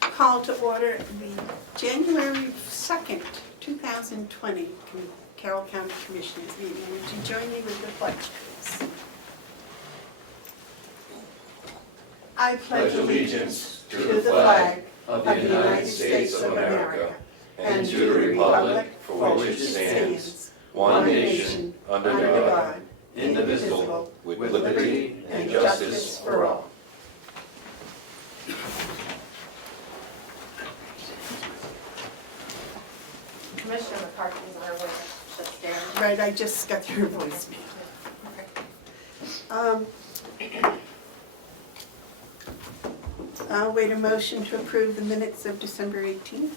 Call to order the January 2nd, 2020 Carroll County Commissioners meeting. Would you join me with the pledge, please? I pledge allegiance to the flag of the United States of America and to the republic for which it stands, one nation, under God, indivisible, with liberty and justice for all. Commissioner McCarthy is on her way upstairs. Right, I just got your voicemail. I'll wait a motion to approve the minutes of December 18th.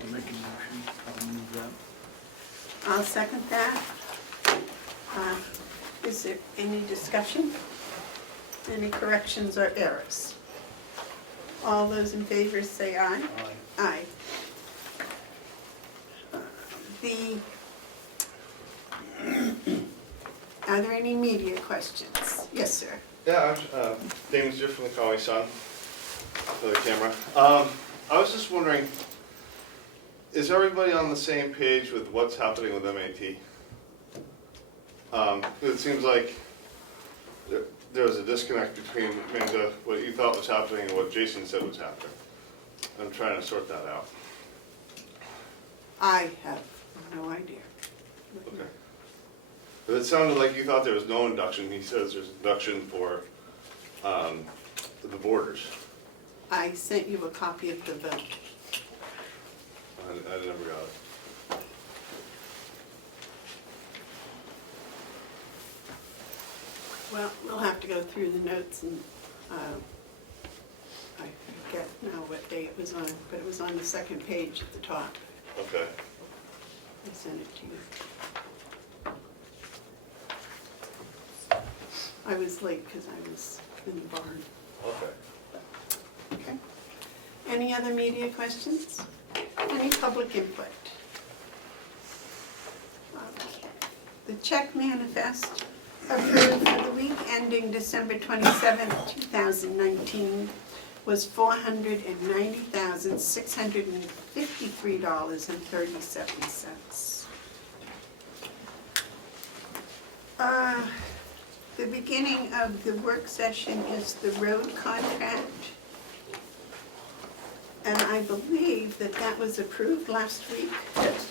I'll make a motion, I'll move that. I'll second that. Is there any discussion? Any corrections or errors? All those in favor say aye. Aye. Aye. Are there any media questions? Yes, sir. Yeah, Damon's here from the Calling Sun for the camera. I was just wondering, is everybody on the same page with what's happening with MAT? It seems like there was a disconnect between Amanda, what you thought was happening and what Jason said was happening. I'm trying to sort that out. I have no idea. Okay. But it sounded like you thought there was no induction. He says there's induction for the borders. I sent you a copy of the vote. I never got it. Well, we'll have to go through the notes and I forget now what day it was on, but it was on the second page at the top. Okay. I sent it to you. I was late because I was in the barn. Okay. Okay. Any other media questions? Any public input? The check manifest approved for the week ending December 27th, 2019 was $490,653.37. The beginning of the work session is the road contract. And I believe that that was approved last week. Yes.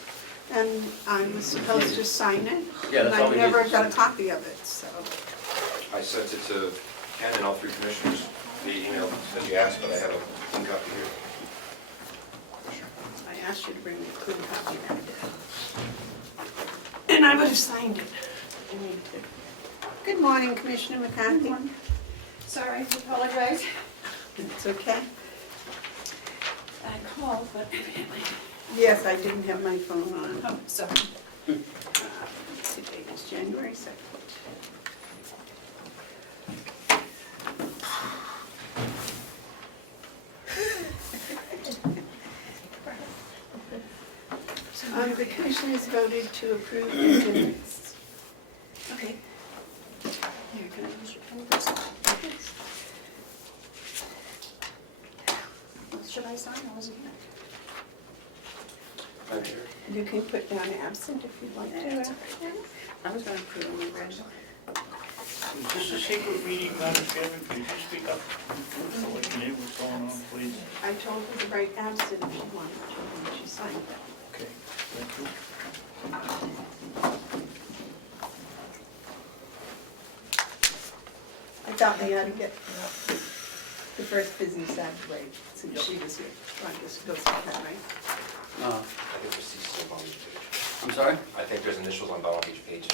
And I was supposed to sign it. Yeah, that's all we And I need. never got a copy of it, so. I sent it to Ken and all three commissioners via email as you asked, but I have a clean copy here. I asked you to bring me a clean copy that day. And I would have signed it. I need to. Good morning, Commissioner McCarthy. Sorry, I apologize. It's okay. I called, but evidently. Yes, I didn't have my phone on. Oh, sorry. Today is January 2nd. The commissioners voted to approve the minutes. Okay. Here, can I use your pen first? Should I sign or was it here? I'm here. You can put down absent if you'd like to. That's all right. I was going to put it on the original. Is this a secret meeting, Madam Chairman? Could you speak up so we can hear what's going on, please? I told her to write absent if she wanted to, and she signed it. Okay, thank you. I thought we ought to get the first business out of the way, since she was here. I guess it goes with that, right? I think there's CCs on bottom of each page. I'm sorry? I think there's initials on bottom of each page.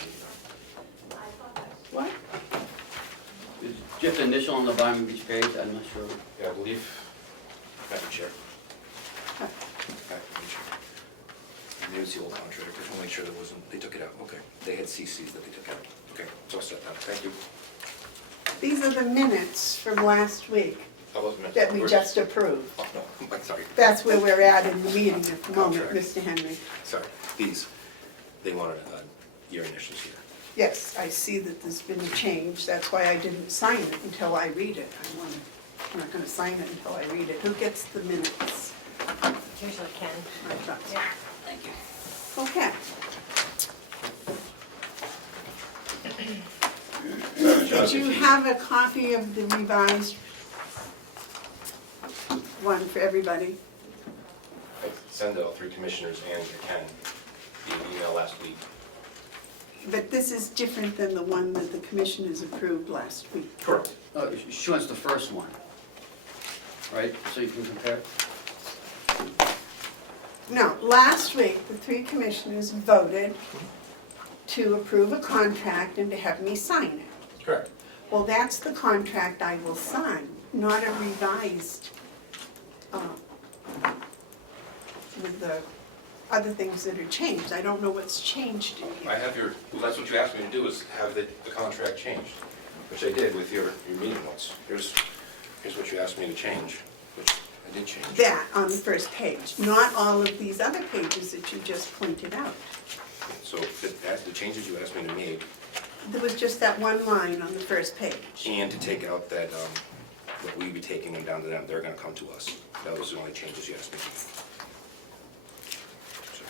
What? It's just initial on the bottom of each page, I'm not sure. Yeah, I believe, Madam Chair. Huh. Madam Chair. It was the old contract, just want to make sure there wasn't, they took it out, okay. They had CCs that they took out. Okay, so I'll set that, thank you. These are the minutes from last week That wasn't meant. that we just approved. Oh, no, I'm sorry. That's where we're at in the meeting at the moment, Contract. Mr. Henry. Sorry, these, they wanted your initials here. Yes, I see that there's been a change, that's why I didn't sign it until I read it. I'm not gonna sign it until I read it. Who gets the minutes? Usually can. I thought so. Yeah. Thank you. Okay. Did you have a copy of the revised one for everybody? I sent out 3 commissioners and Ken the email last week. But this is different than the one that the commissioners approved last week. Correct. She wants the first one, right? So you can compare? No, last week, the 3 commissioners voted to approve a contract and to have me sign it. Correct. Well, that's the contract I will sign, not a revised, with the other things that are changed. I don't know what's changed in I here. have your, well, that's what you asked me to do, is have the contract changed, which I did with your meeting notes. Here's what you asked me to change, which I did change. That on the first page, not all of these other pages that you just pointed out. So that's the changes you asked me to make, There was just that one line on the first page. and to take out that, that we be taking them down to them, they're gonna come to us. That was the only changes you asked me to make. So,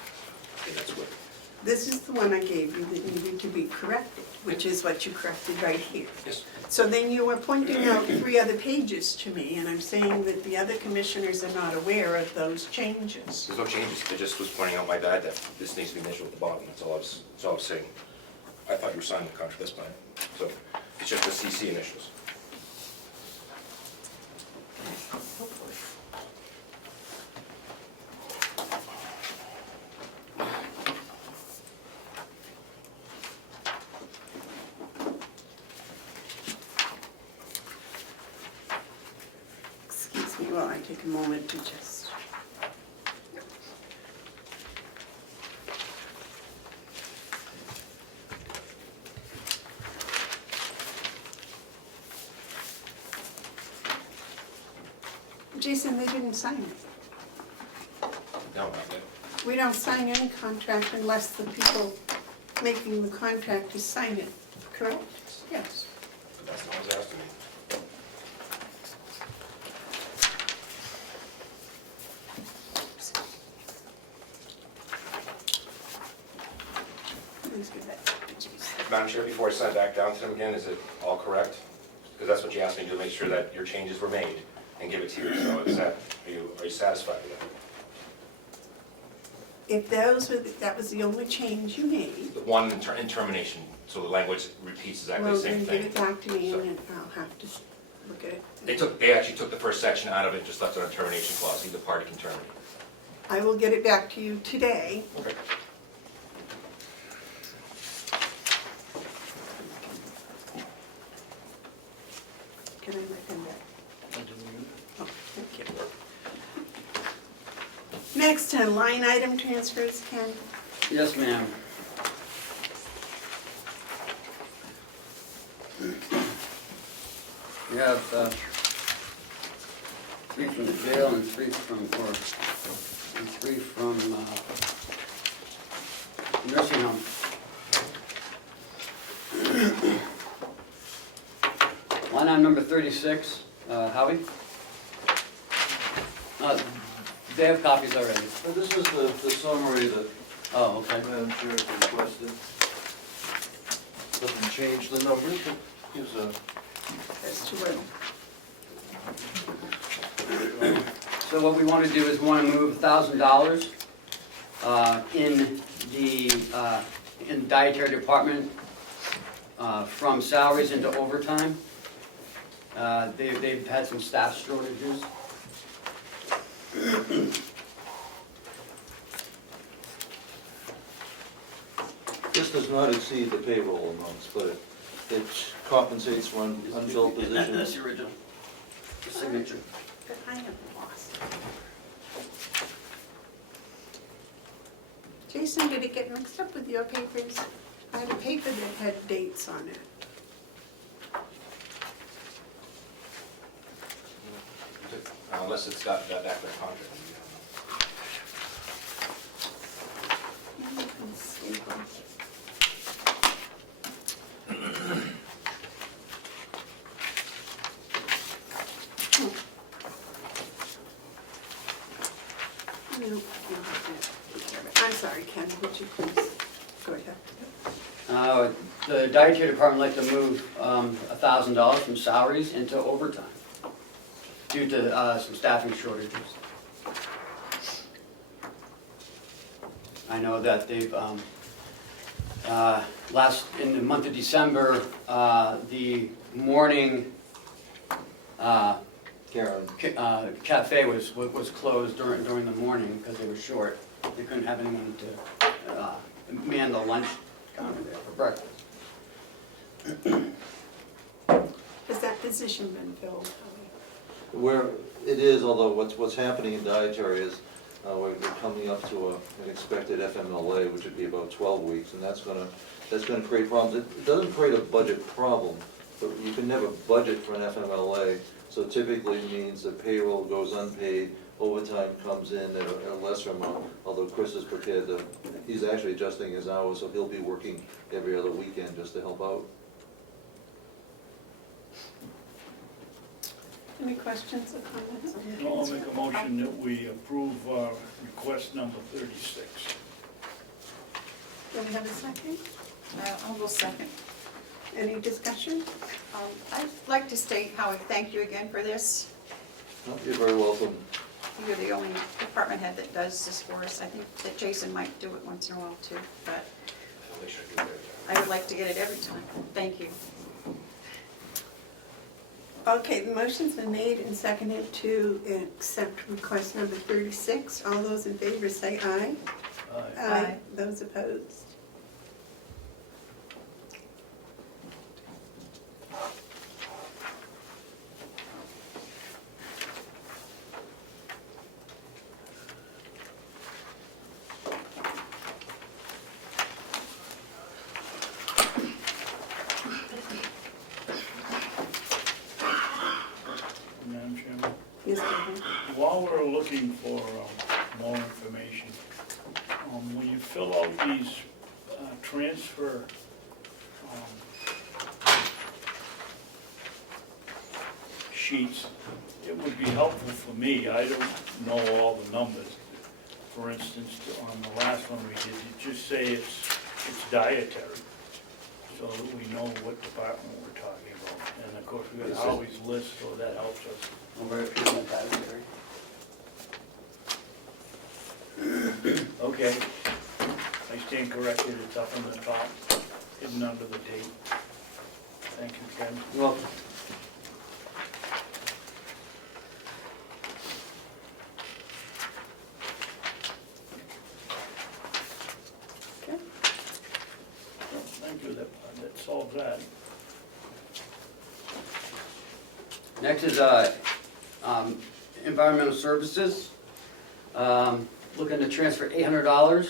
and that's what, This is the one I gave you that needed to be corrected, which is what you corrected right here. yes, So then you were pointing out 3 other pages to me, and I'm saying that the other commissioners are not aware of those changes. there's no changes, I just was pointing out my bad that this needs to be initialed at the bottom, that's all I was saying. I thought you were signing the contract, that's fine. So, it's just the CC initials. Excuse me while I take a moment to just... Jason, they didn't sign it. No, not yet. We don't sign any contract unless the people making the contract to sign it, correct? Yes. But that's not what I was asking me. Please give that to Jason. Madam Chair, before I send it back down to them again, is it all correct? Because that's what you asked me to do, make sure that your changes were made and give it to you. So is that, are you satisfied with it? If those were, that was the only change you made, The one in termination, so the language repeats exactly well, the same then give thing. it back to me So- and then I'll have to look at it. They actually took the first section out of it, just left it on termination clause, either party can terminate. I will get it back to you today. Okay. Can I write them back? Oh, thank you. Next, line item transfers, Ken. Yes, ma'am. We have 3 from the jail and 3 from, and 3 from nursing home. Line item number 36, Howie? They have copies already. This is the summary that Oh, okay. Madam Chair has requested. Doesn't change the numbers, but gives a, That's too little. So what we want to do is we want to move $1,000 in the dietary department from salaries into overtime. They've had some staff shortages. this does not exceed the payroll amounts, but it compensates for unfilled That's positions. the original, the signature. But I have lost. Jason, did it get mixed up with your papers? I had a paper that had dates on it. Unless it's got that back in the contract. Let's see. The dietary department would like to move $1,000 from salaries into overtime due to some staffing shortages. I know that they've, in the month of December, the morning Karen, cafe was closed during the morning because they were short. They couldn't have anyone to man the lunch counter there for breakfast. Has that position been filled? where it is, although what's happening in dietary is, we're coming up to an expected FMLA, which would be about 12 weeks, and that's gonna create problems. It doesn't create a budget problem, but you can never budget for an FMLA, so typically it means that payroll goes unpaid, overtime comes in at a lesser amount, although Chris is prepared to, he's actually adjusting his hours, so he'll be working every other weekend just to help out. Any questions or comments on that? No, I'll make a motion that we approve request number 36. Do we have a second? I will second. Any discussion? I'd like to state how I thank you again for this. No, you're very welcome. You're the only department head that does this for us. I think that Jason might do it once in a while too, but I'll make sure I do that. I would like to get it every time. Thank you. Okay, the motion's been made and seconded to accept request number 36. All those in favor say aye. Aye. Those opposed? Madam Chairman, Yes, Kevin? while we're looking for more information, when you fill out these transfer sheets, it would be helpful for me, I don't know all the numbers. For instance, on the last one we did, you just say it's dietary, so that we know what department we're talking about. And of course, we got Howie's list, so that helps us. Over at Piedmont Dietary. Okay, I stand corrected, it's up on the top, hidden under the date. Thank you, Ken. You're welcome. Okay. Thank you, that solves that. Next is environmental services. Looking to transfer $800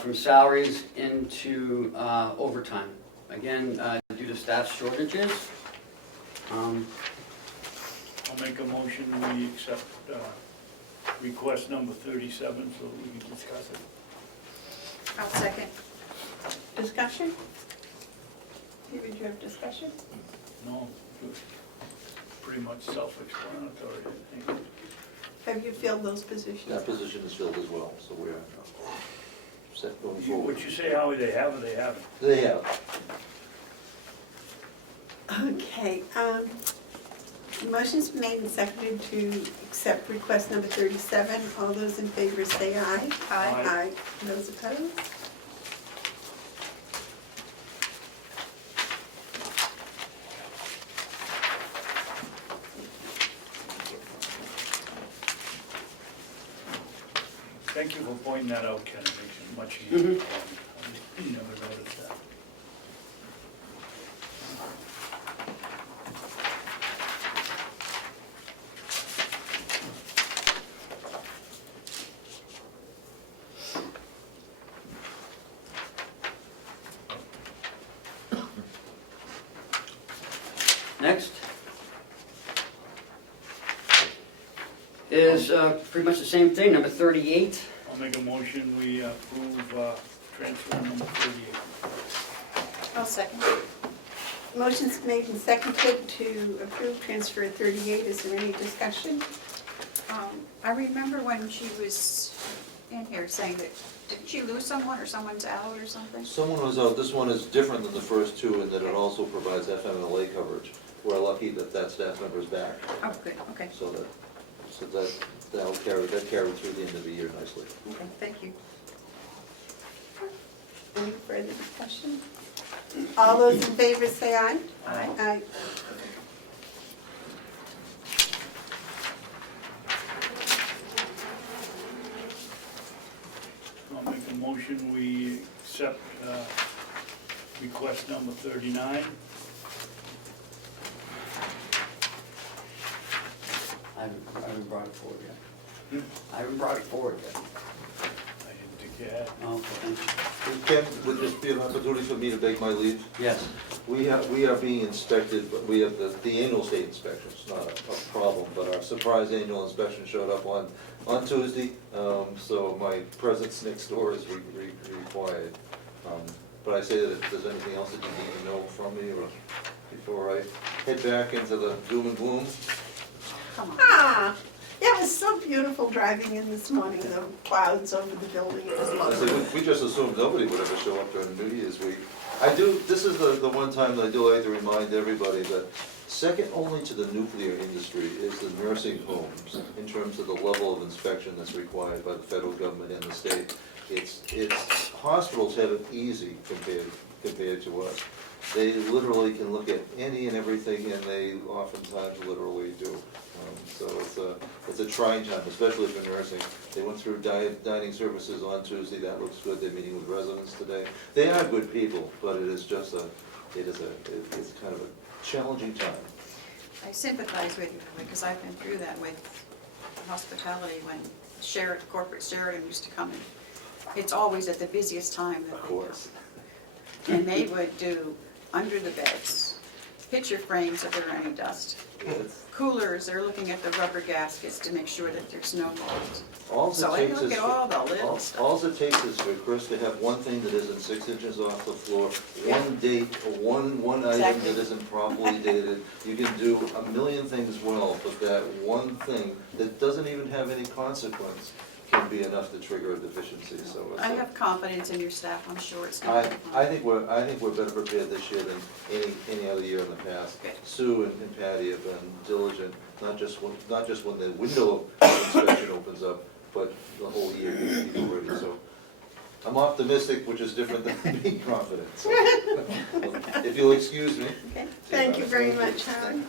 from salaries into overtime. Again, due to staff shortages. I'll make a motion, we accept request number 37, so we can discuss it. I'll second. Discussion? Did you have discussion? No, pretty much self-explanatory, I think. Have you filled those positions? That position is filled as well, so we're set going forward. What you say, Howie, they have or they haven't? They have. Okay, motion's made and seconded to accept request number 37. All those in favor say aye. Aye. Aye. Those opposed? Thank you for pointing that out, Ken, it makes it much easier. I never noticed that. Next is pretty much the same thing, number 38. I'll make a motion, we approve transfer number 38. I'll second. Motion's made and seconded to approve transfer 38. Is there any discussion? I remember when she was in here saying that, didn't you lose someone or someone's out or something? Someone was out, this one is different than the first two in that it Okay. also provides FMLA coverage. We're lucky that that staff member's back, Oh, good, okay, so that'll carry through the end of the year nicely. okay, thank you. Any further discussion? All those in favor say aye. Aye. Aye. I'll make a motion, we accept request number 39. I haven't brought it forward yet. I haven't brought it forward yet. I didn't think you had. Okay, thank you. Ken, would this be an opportunity for me to beg my leave? Yes. We are being inspected, but we have the annual state inspection, it's not a problem, but our surprise annual inspection showed up on Tuesday, so my presence next door is required. But I say that if there's anything else that you need to know from me, or before I head back into the doom and gloom. Come on. Ah, it was so beautiful driving in this morning, the clouds over the building, it was I lovely. said, we just assumed nobody would ever show up during New Year's week. This is the one time that I do like to remind everybody that second only to the nuclear industry is the nursing homes in terms of the level of inspection that's required by the federal government and the state. Hospitals have it easy compared to us. They literally can look at any and everything, and they oftentimes literally do. So it's a trying time, especially for nursing. They went through dining services on Tuesday, that looks good, they're meeting with residents today. They are good people, but it's kind of a challenging time. I sympathize with you, because I've been through that with hospitality when corporate Sheraton used to come in. It's always at the busiest time that Of they come. course. And they would do under the beds, picture frames if there are any dust. Coolers, they're looking at the rubber gaskets to make sure that there's no mold. So I look at all the little stuff. All it takes is for Chris to have one thing that isn't 6 inches off the floor, one date, or one item Exactly. that isn't properly dated. You can do a million things well, but that one thing that doesn't even have any consequence can be enough to trigger a deficiency, so. I have confidence in your staff, I'm sure it's I going to be I fine. think we're better prepared this year than any other year in the past. Good. Sue and Patty have been diligent, not just when the window of inspection opens up, but the whole year to get people ready, so. I'm optimistic, which is different than being confident, so. If you'll excuse me. Okay, thank you very much, Howard.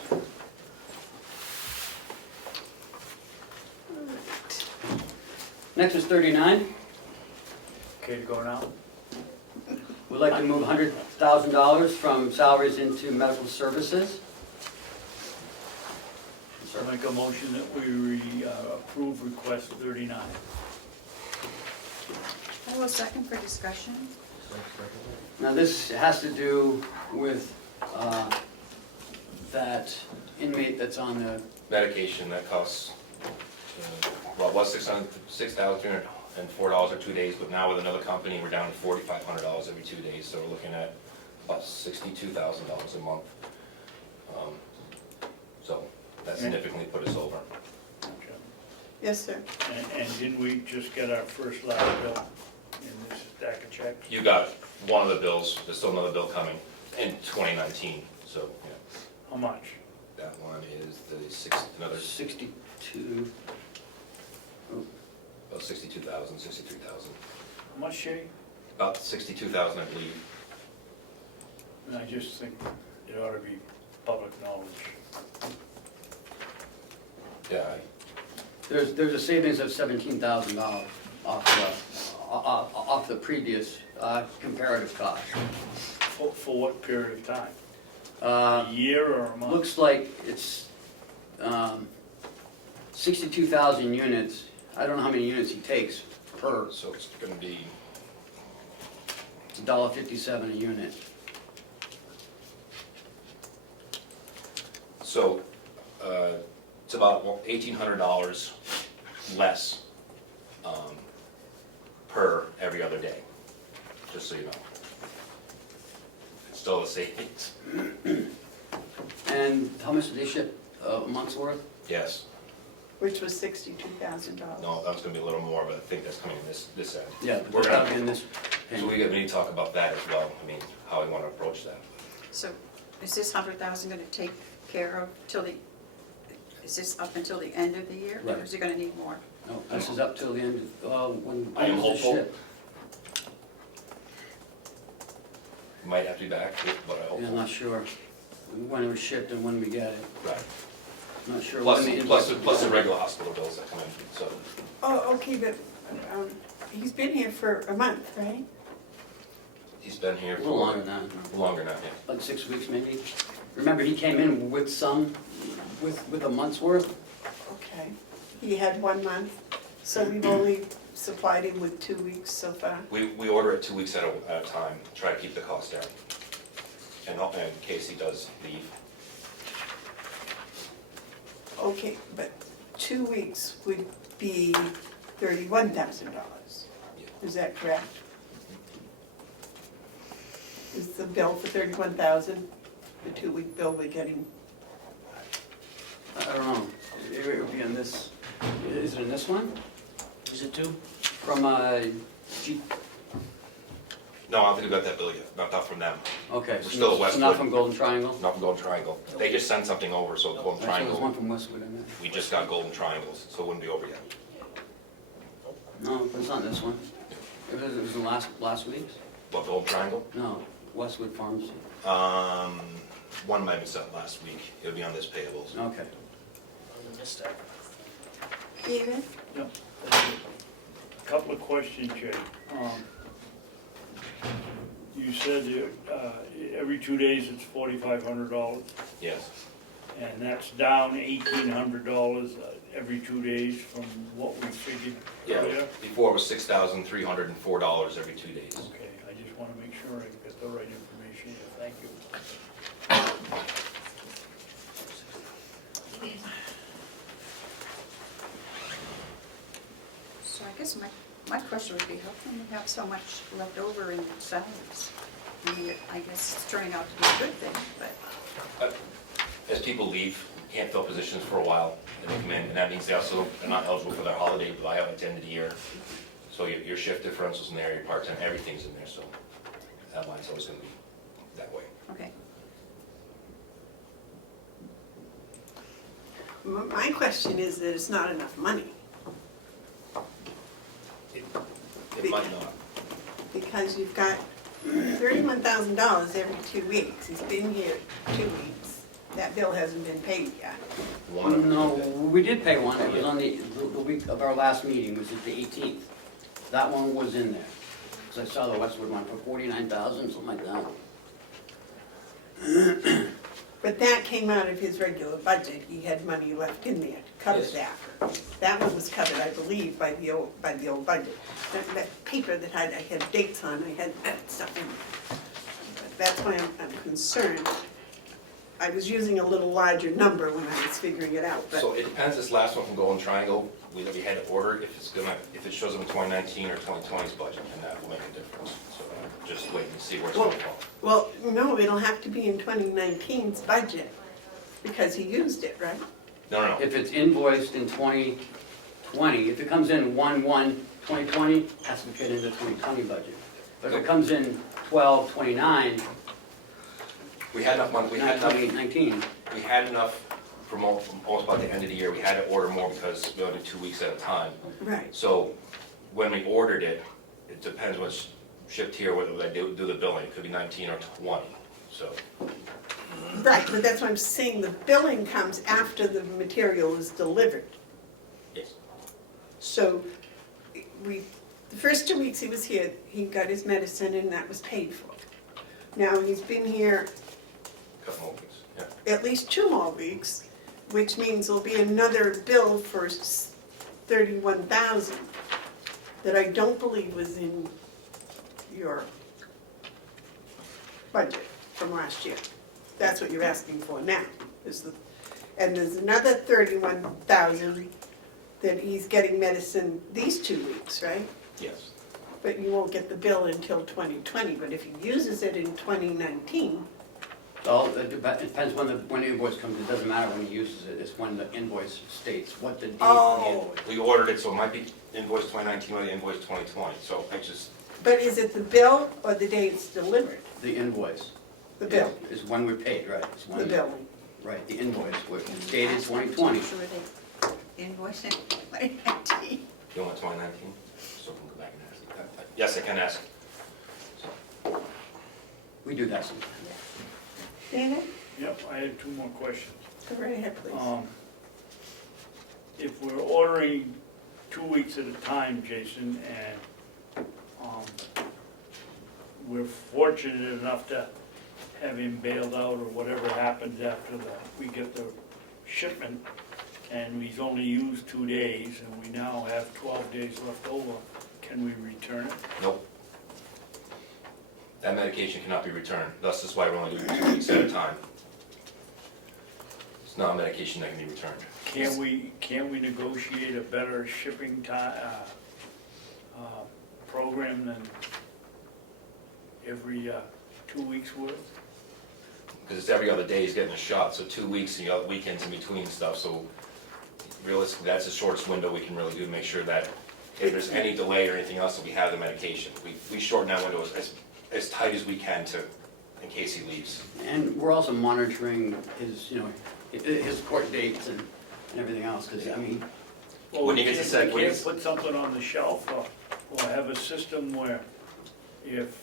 Next is 39. Okay to go now? We'd like to move $100,000 from salaries into medical services. So I make a motion that we approve request 39. I will second for discussion. Now, this has to do with that inmate that's on the, Medication that costs, well, it was $6,304 or 2 days, but now with another company, we're down to $4,500 every 2 days, so we're looking at about $62,000 a month. So that significantly put us over. Okay. Yes, sir. And didn't we just get our first large bill in this stack of checks? You got one of the bills, there's still another bill coming in 2019, so, yeah. How much? That one is another 62. about 62,000, 63,000. How much, Shay? About 62,000, I believe. And I just think it ought to be public knowledge. Yeah, There's a savings of $17,000 off the previous comparative cost. For what period of time? A Uh, year or a month? Looks like it's 62,000 units. I don't know how many units he takes per, so it's gonna be, $1.57 a unit. so, it's about $1,800 less per every other day, just so you know. It's still a savings. And how much do they ship, a month's worth? Yes. which was $62,000. No, that was gonna be a little more, but I think that's coming in this end. Yeah, We're but that'll gonna, be in this so payment. we need to talk about that as well, I mean, how we wanna approach that. So is this 100,000 gonna take care of till the, is this up until the end of the year? Right. Or is it gonna need more? No, this is up till the end of, when. I am when it's hopeful. shipped. Might have to be back, but I hope. Yeah, I'm not sure when it was shipped and when we get it. Right. Not sure Plus, when the plus, invoice. plus the regular hospital bills that come in, so. Oh, okay, but he's been here for a month, right? He's been here A for. little longer than that, Longer now, yeah. like 6 weeks maybe. Remember, he came in with some, with a month's worth. Okay. He had 1 month, so we've only supplied him with 2 weeks so far. We order it 2 weeks at a time, try to keep the cost down. And in case he does leave. Okay, but 2 weeks would be $31,000. Is that correct? Is the bill for $31,000, the 2-week bill we're getting? I don't know, it would be in this, is it in this one? Is it two? From, G, No, I don't think we got that bill yet, not from them. okay. We're still at So Westwood. not from Golden Triangle? Not from Golden Triangle. They just sent something over, so Golden Actually, there's one Triangle, from Westwood in there. we just got Golden Triangles, so it wouldn't be over yet. No, but it's not this one. It was the last week's? What, Golden Triangle? No, Westwood Farms. One might have been sent last week, it'll be on this payables. Okay. David? Yep. A couple of questions, Jay. You said every 2 days it's $4,500, Yes, and that's down $1,800 every 2 days from what we figured yeah, earlier? before it was $6,304 every 2 days. Okay, I just want to make sure I get the right information here, thank you. So I guess my question would be, how come we have so much left over in salaries? I mean, I guess it's turning out to be a good thing, but As people leave, can't fill positions for a while, and they come in, and that means they also are not eligible for their holiday buyout at the end of the year. So your shift differentials in there, your part-time, everything's in there, so that line's always gonna be that way. okay. My question is that it's not enough money, It might not. because you've got $31,000 every 2 weeks. He's been here 2 weeks. That bill hasn't been paid yet. One of them No, did. we did pay one, it was on the week of our last meeting, was it the 18th? That one was in there, because I saw the Westwood one for 49,000, something like that. But that came out of his regular budget. He had money left in there to cover Yes. that. That one was covered, I believe, by the old budget. That paper that I had dates on, I had that stuff in there. But that's why I'm concerned. I was using a little larger number when I was figuring it out, but. So it depends, this last one from Golden Triangle, we had to order if it shows up in 2019 or 2020's budget, and that will make a difference. So just wait and see where it's gonna fall. Well, no, it'll have to be in 2019's budget, because he used it, right? No. If it's invoiced in 2020, if it comes in 1/1/2020, it has to fit into the 2020 budget. But if it comes in 12/29, We had enough money, we had not enough 2019, We had enough from almost about the end of the year, we had to order more because we only did 2 weeks at a time. Right. So when we ordered it, it depends what's shipped here, whether they do the billing, it could be 19 or 20, so. Right, but that's what I'm saying, the billing comes after the material is delivered. Yes. So the first 2 weeks he was here, he got his medicine and that was paid for. Now, he's been here Couple more weeks, yeah. at least 2 more weeks, which means there'll be another bill for 31,000 that I don't believe was in your budget from last year. That's what you're asking for now, and there's another 31,000 that he's getting medicine these 2 weeks, right? Yes. But you won't get the bill until 2020, but if he uses it in 2019, Well, it depends when the invoice comes, it doesn't matter when he uses it, it's when the invoice states what the date on the Oh. invoice. We ordered it, so it might be invoice 2019 or the invoice 2020, so I just, But is it the bill or the day it's delivered? The invoice. The bill, Is when we're paid, right? It's when- the billing. Right, the invoice, which is dated 2020. Sure they invoice it, 2019. you want 2019? So we can go back and ask. Yes, I can ask. So, We do that sometimes. Dana, Yep, I had two more questions. go right ahead, please. If we're ordering 2 weeks at a time, Jason, and we're fortunate enough to have him bailed out or whatever happens after we get the shipment, and he's only used 2 days, and we now have 12 days left over, can we return it? nope. That medication cannot be returned, thus is why we're only doing 2 weeks at a time. It's not a medication that can be returned. Can we negotiate a better shipping time, program than every 2 weeks worth? Because it's every other day he's getting a shot, so 2 weeks and the other weekends in between and stuff, so realistically, that's the shortest window we can really do to make sure that if there's any delay or anything else, that we have the medication. We shorten that window as tight as we can to, in case he leaves. And we're also monitoring his, his court dates and everything else, because, I mean, Well, When we he gets can't, a sec- we when can't he's- put something on the shelf or have a system where if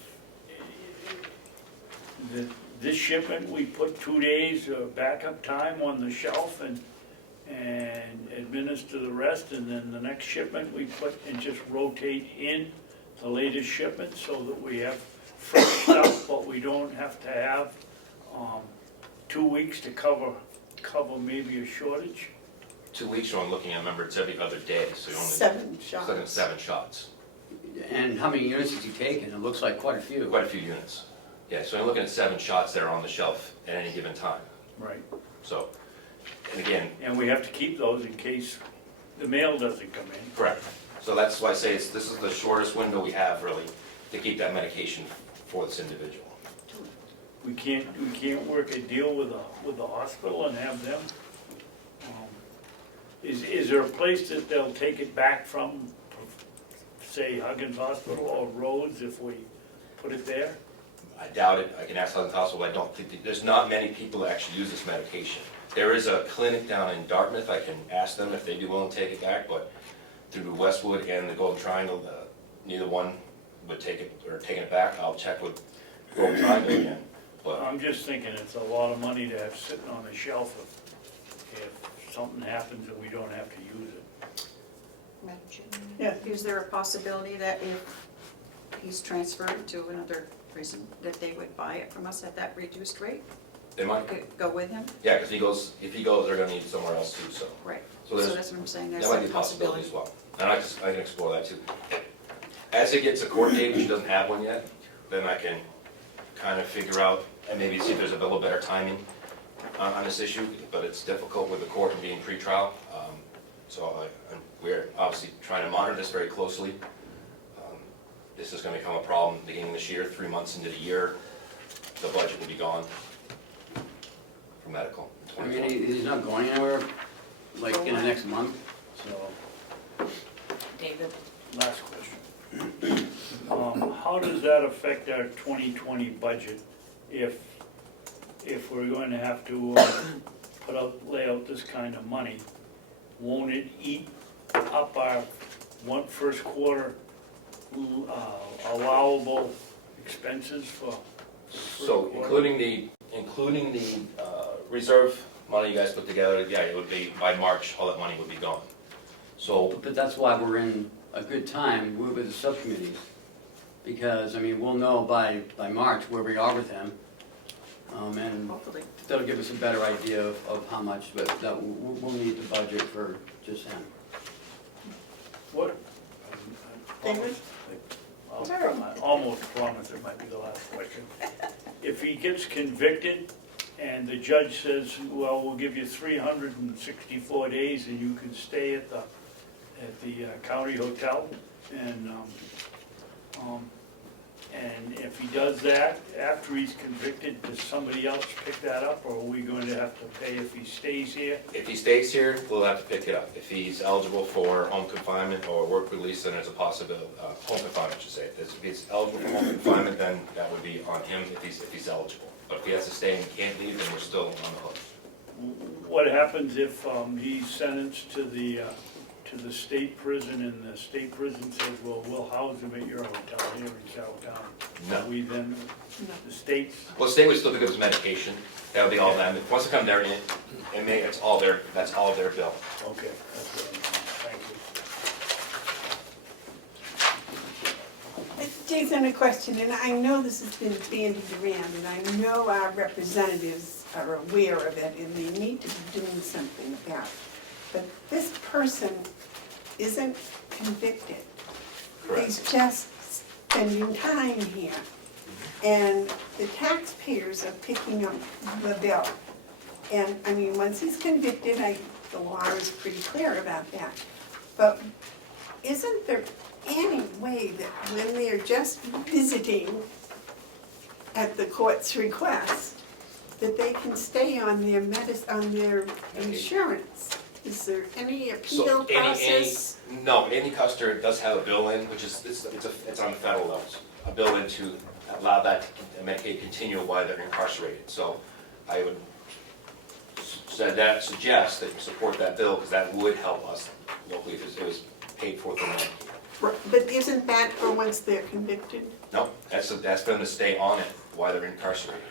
this shipment, we put 2 days of backup time on the shelf and administer the rest, and then the next shipment we put and just rotate in the latest shipment so that we have fresh stuff, but we don't have to have 2 weeks to cover maybe a shortage. 2 weeks, I'm looking at, remember, it's every other day, so you only. 7 It's looking at shots. 7 shots, and how many units has he taken? It looks like quite a few. quite a few units. Yeah, so you're looking at 7 shots that are on the shelf at any given time, Right. so, and again, And we have to keep those in case the mail doesn't come in. correct. So that's why I say this is the shortest window we have, really, to keep that medication for this individual. We can't work a deal with the hospital and have them? Is there a place that they'll take it back from, say Huggins Hospital or Rhodes if we put it there? I doubt it, I can ask Huggins Hospital, I don't think, there's not many people that actually use this medication. There is a clinic down in Dartmouth, I can ask them if they'd be willing to take it back, but through Westwood and the Golden Triangle, neither one would take it, or taking it back. I'll check with Golden Triangle again, but I'm just thinking it's a lot of money to have sitting on the shelf if something happens and we don't have to use it. Madam Chair, Yeah. is there a possibility that if he's transferred to another prison, that they would buy it from us at that reduced rate? they might, Go with him? yeah, because if he goes, they're gonna need it somewhere else too, so. Right. So So there's, that's what I'm saying, there's that might be a a possibility possibility. as well. And I can explore that too. As it gets a court date, which doesn't have one yet, then I can kind of figure out, and maybe see if there's a little better timing on this issue, but it's difficult with the court and being pretrial. So we're obviously trying to monitor this very closely. This is gonna become a problem beginning of this year, 3 months into the year, the budget will be gone for medical. in I mean, 2020. he's not going anywhere, like, in the next month, so. David? Last question. How does that affect our 2020 budget if we're going to have to lay out this kind of money? Won't it eat up our first quarter allowable expenses for first So quarter? including the reserve money you guys put together, yeah, it would be, by March, all that money would be gone. So, But that's why we're in a good time with the subcommittees, because, I mean, we'll know by March where we are with him, and Hopefully. that'll give us a better idea of how much, but that we'll need the budget for just him. What? David? I almost promise it might be the last question. If he gets convicted and the judge says, well, we'll give you 364 days and you can stay at the county hotel, and And if he does that, after he's convicted, does somebody else pick that up, or are we going to have to pay if he stays here? If he stays here, we'll have to pick it up. If he's eligible for home confinement or work release, then there's a possibility, home confinement, I should say. If he's eligible for home confinement, then that would be on him if he's eligible. But if he has to stay and can't leave, then we're still on the hook. What happens if he's sentenced to the state prison, and the state prison says, well, we'll house him at your hotel here in Southtown? No. Are we then, the state, Well, the state would still give us medication. That would be all them. Once they come there, inmate, that's all their bill. okay, that's what I'm, thank you. Jason, a question, and I know this has been bandied around, and I know our representatives are aware of it, and they need to be doing something about it. But this person isn't convicted. Correct. He's just spending time here. And the taxpayers are picking up the bill. And, I mean, once he's convicted, the law is pretty clear about that. But isn't there any way that when they're just visiting at the court's request, that they can stay on their insurance? Is there any appeal So process? No, any customer does have a bill in, which is, it's on the federal levels, a bill in to allow that to make it continue while they're incarcerated. So I would suggest that you support that bill, because that would help us locally if it was paid for through Medicaid. But isn't that for once they're convicted, No, that's for them to stay on it while they're incarcerated.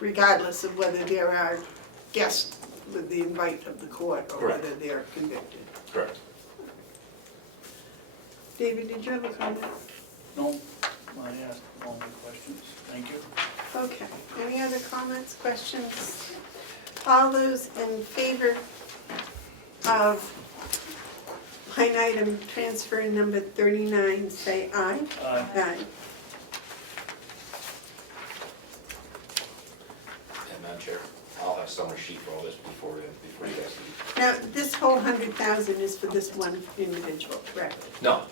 regardless of whether there are guests with the invite of the court or Correct. whether they're convicted? Correct. David, did you have a comment? No, I asked all my questions, thank you. Okay, any other comments, questions? All those in favor of line item transfer number 39, say aye. Aye. Aye. And Madam Chair, I'll have some sheet for all this before you guys leave. Now, this whole 100,000 is for this one individual, correct? No.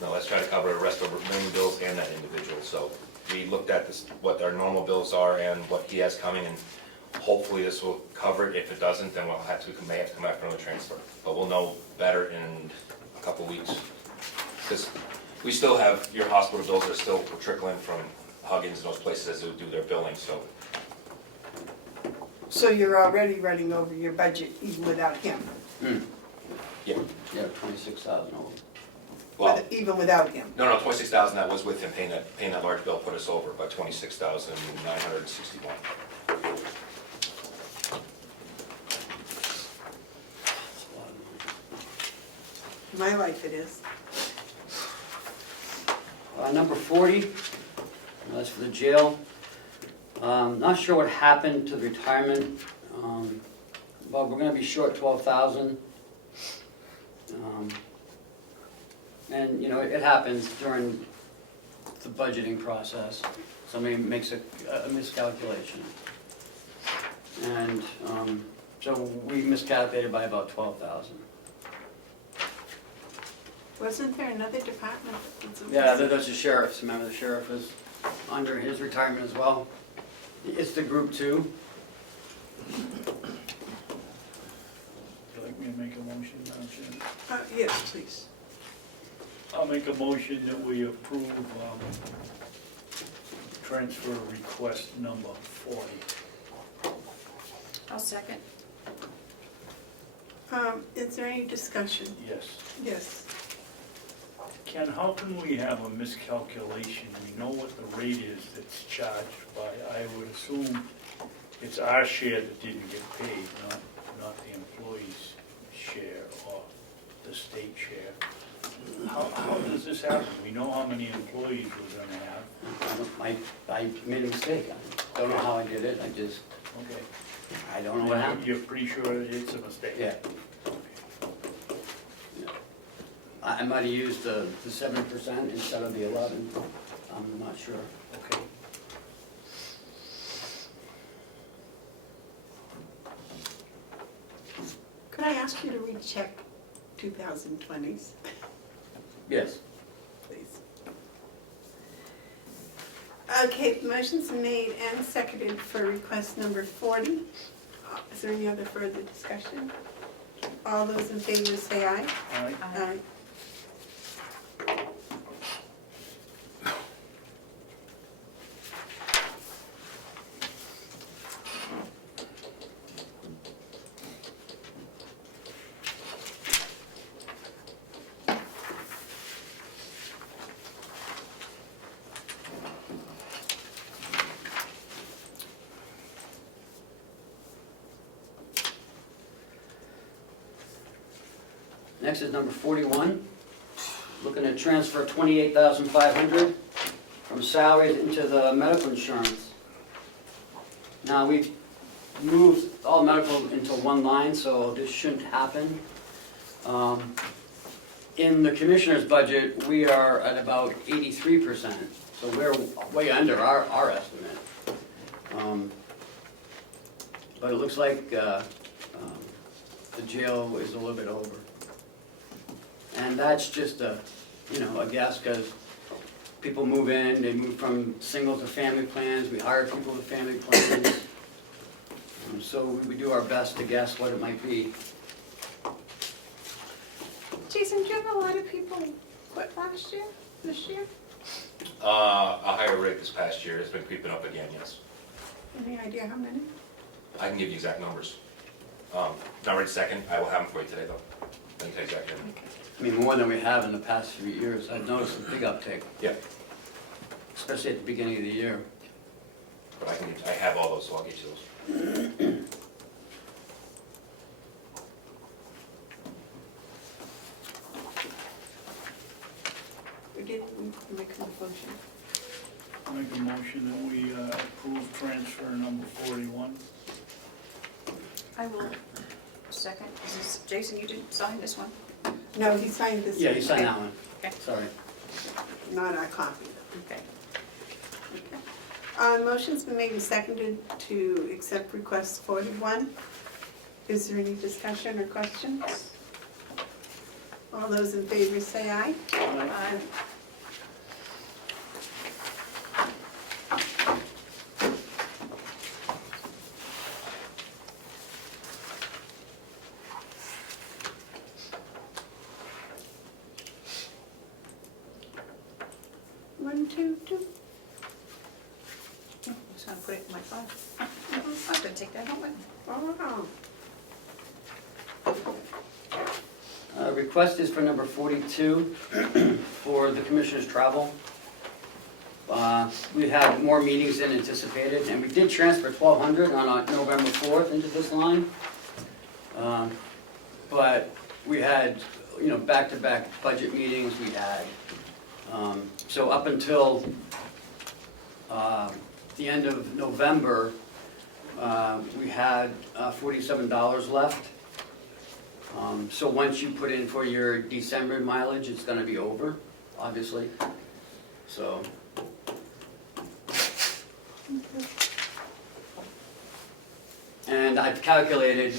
No, let's try to cover the rest of the remaining bills and that individual. So we looked at this, what our normal bills are and what he has coming, and hopefully this will cover it. If it doesn't, then we may have to come back for another transfer. But we'll know better in a couple weeks. Because we still have, your hospital bills are still trickling from Huggins and those places as they do their billing, so. So you're already running over your budget even without him? Yeah. Yeah, 26,000 over. Well, Even without him? no, 26,000, that was with him paying that large bill, put us over by 26,961. That's a lot of money. In my life it is. Number 40, that's for the jail. Not sure what happened to the retirement, but we're gonna be short 12,000. And, you know, it happens during the budgeting process. Somebody makes a miscalculation. And so we miscalculated by about 12,000. Wasn't there another department that was? Yeah, that's the sheriff's. Remember, the sheriff is under his retirement as well. It's the group 2. Would you like me to make a motion, Madam Chair? Yes, please. I'll make a motion that we approve transfer request number 40. I'll second. Is there any discussion? Yes. Yes. Ken, how can we have a miscalculation? We know what the rate is that's charged by, I would assume it's our share that didn't get paid, not the employee's share or the state share. How does this happen? We know how many employees we're gonna have. I made a mistake. I don't know how I did it. Okay. I don't know what happened. You're pretty sure it's a mistake? Yeah. I might have used the 7% instead of the 11. I'm not sure. Okay. Could I ask you to recheck 2020s, Yes. please? Okay, the motion's made and seconded for request number 40. Is there any other further discussion? All those in favor say aye. All right, Aye. Next is number 41, looking to transfer $28,500 from salaries into the medical insurance. Now, we've moved all medical into one line, so this shouldn't happen. In the commissioner's budget, we are at about 83%, so we're way under our estimate. But it looks like the jail is a little bit over. And that's just a guess, because people move in, they move from single to family plans, we hire people to family plans. So we do our best to guess what it might be. Jason, do you have a lot of people quit last year, this year? A higher rate this past year, it's been creeping up again, yes. Any idea how many? I can give you exact numbers. Not right second, I will have them for you today though. I can tell you exactly. I mean, more than we have in the past few years. I've noticed a big uptick, Yeah, especially at the beginning of the year. but I have all those, so I'll get you those. We did make a motion. make a motion that we approve transfer number 41. I will second. Is this, Jason, you didn't sign this one? No, he signed this. Yeah, you signed that one. Okay. Sorry. Not our copy. Okay. Motion's been made and seconded to accept request 41. Is there any discussion or questions? All those in favor say aye. Aye. One, two, two. I'm just gonna put it in my file. I'm gonna take that home with me. Oh, Request is for number 42 for the commissioner's travel. We had more meetings than anticipated, and we did transfer $1,200 on November 4th into this line. But we had, back-to-back budget meetings we had. So up until the end of November, we had $47 left. So once you put in for your December mileage, it's gonna be over, obviously. So. And I've calculated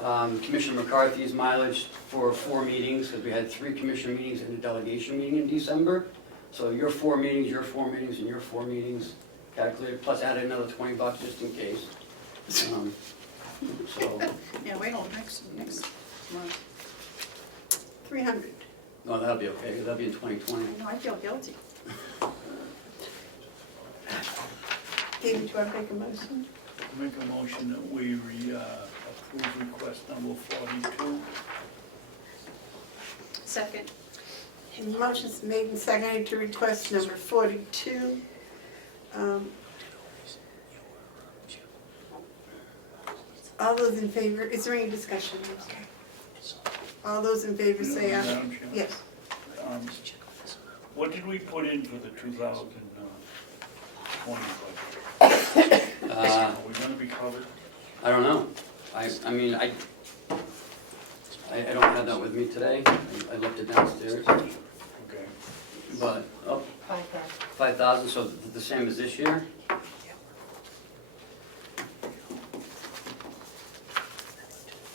Commissioner McCarthy's mileage for 4 meetings, because we had 3 commissioner meetings and a delegation meeting in December. So your 4 meetings, your 4 meetings, and your 4 meetings calculated, plus added another $20 just in case. So, Yeah, wait till next month. 300. no, that'll be okay, that'll be in 2020. I know, I feel guilty. David, do you want to make a motion? Make a motion that we approve request number 42. Second. And the motion's made and seconded to request number 42. All those in favor, is there any discussion? Okay. All those in favor say aye. Madam Chair? Yes. What did we put in for the 2020 budget? Are we gonna be covered? I don't know. I mean, I don't have that with me today. I left it downstairs. Okay. But, 5,000, so the same as this year?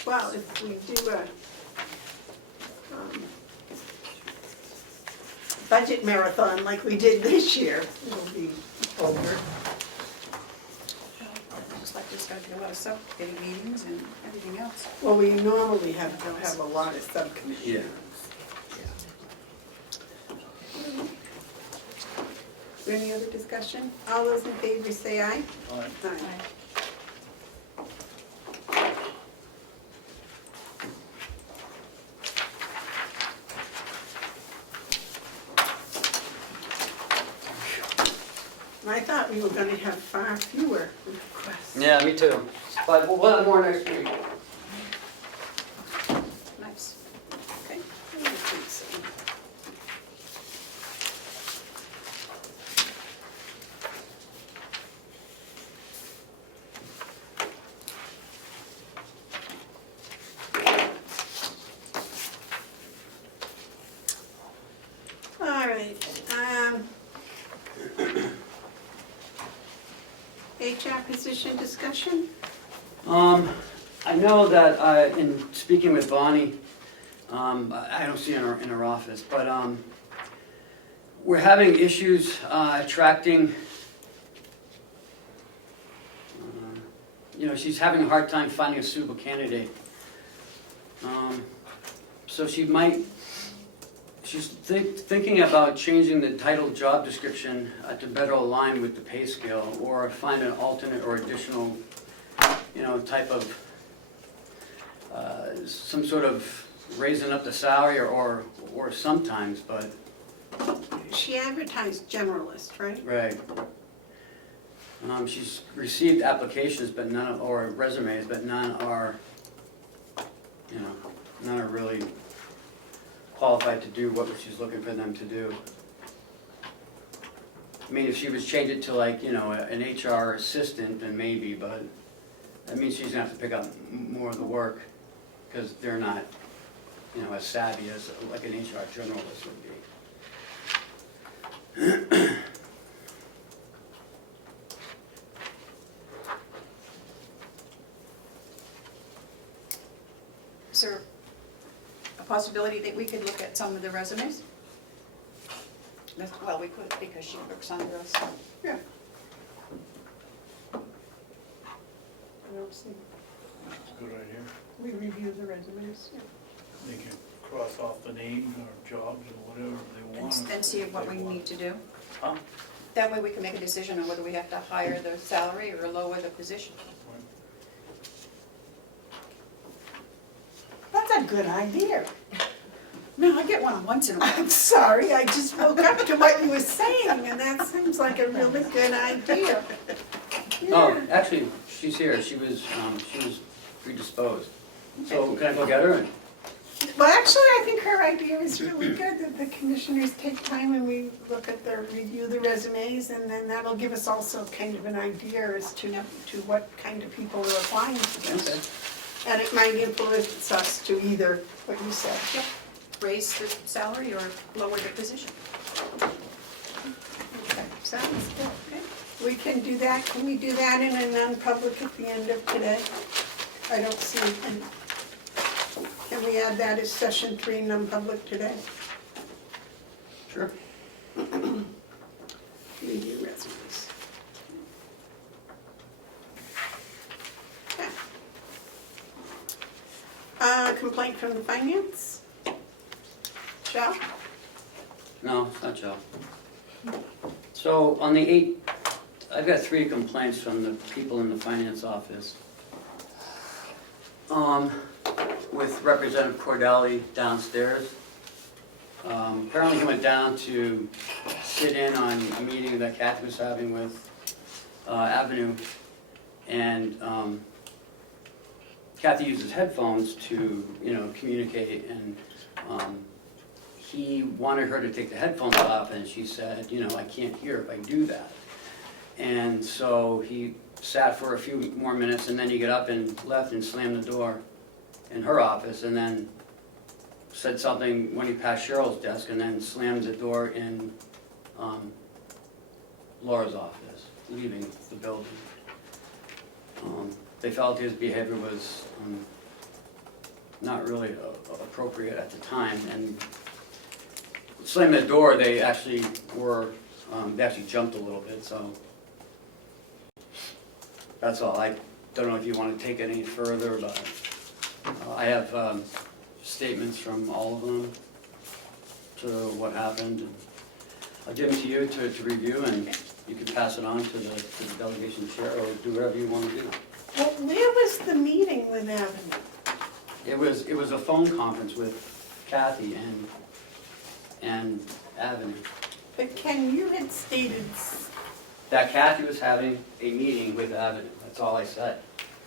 Well, if we do a budget marathon like we did this year, it'll be gotta be a lot of subcommittee meetings and everything else. Well, we normally have a lot of subcommittees. Yeah. Any other discussion? All those in favor say aye. All right. Aye. I thought we were gonna have far fewer requests. Yeah, me too. But we'll have more next week. Nice. Okay. I don't think so. All right, HR position discussion? I know that in speaking with Bonnie, I don't see her in her office, but we're having issues attracting, she's having a hard time finding a suitable candidate. So she's thinking about changing the title job description to better align with the pay scale, or find an alternate or additional, type of, some sort of raising up the salary, or sometimes, but, She advertised generalist, right? right. She's received applications, but or resumes, but none are really qualified to do what she's looking for them to do. I mean, if she was changed it to like, an HR assistant, then maybe, but that means she's gonna have to pick up more of the work, because they're not, as savvy as like an HR generalist would be. Is there a possibility that we could look at some of the resumes? Well, we could, because she works on those. Yeah. I don't see, That's a good idea. we review the resumes. Yeah. They can cross off the names or jobs or whatever they want. And see what we need to do. Huh? That way we can make a decision on whether we have to hire the salary or lower the position. That's a good idea. No, I get one once in a while. I'm sorry, I just woke up to what you were saying, and that seems like a really good idea. Oh, Yeah. actually, she's here, she was predisposed. So can I go get her? And Well, actually, I think her idea is really good, that the commissioners take time and we look at review the resumes, and then that'll give us also kind of an idea as to what kind of people are applying to this. Okay. And it might influence us to either, what you said. Yep. Raise the salary or lower the position. Okay, sounds good. We can do that, can we do that in a non-public at the end of today? I don't see anything. Can we add that as session 3 non-public today? Sure. Review resumes. Okay. Complaint from the finance? Joe? No, it's not Joe. So on the 8th, I've got 3 complaints from the people in the finance office. With Representative Cordelli downstairs. Apparently he went down to sit in on a meeting that Kathy was having with Avenue, and Kathy uses headphones to, communicate, and he wanted her to take the headphones off, and she said, I can't hear if I do that. And so he sat for a few more minutes, and then he got up and left and slammed the door in her office, and then said something when he passed Cheryl's desk, and then slammed the door in Laura's office, leaving the building. They felt his behavior was not really appropriate at the time, and slamming the door, they actually jumped a little bit, so that's all. I don't know if you want to take it any further, but I have statements from all of them to what happened. And I'll give them to you to review, and you can pass it on to the delegation chair, or do whatever you want to do. Well, where was the meeting with Avenue? It was a phone conference with Kathy and Avenue. But Ken, you had stated, That Kathy was having a meeting with Avenue, that's all I said.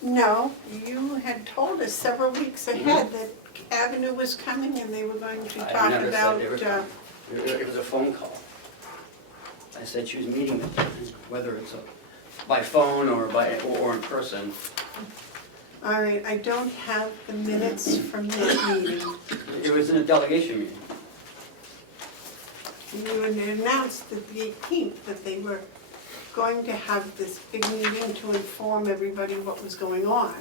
no, you had told us several weeks ahead that Avenue was coming and they were going to I talk never said about, they were coming. It was a phone call. I said she was meeting with them, whether it's by phone or in person. all right, I don't have the minutes from that meeting. It was in a delegation meeting. You had announced at the 18th that they were going to have this big meeting to inform everybody what was going on.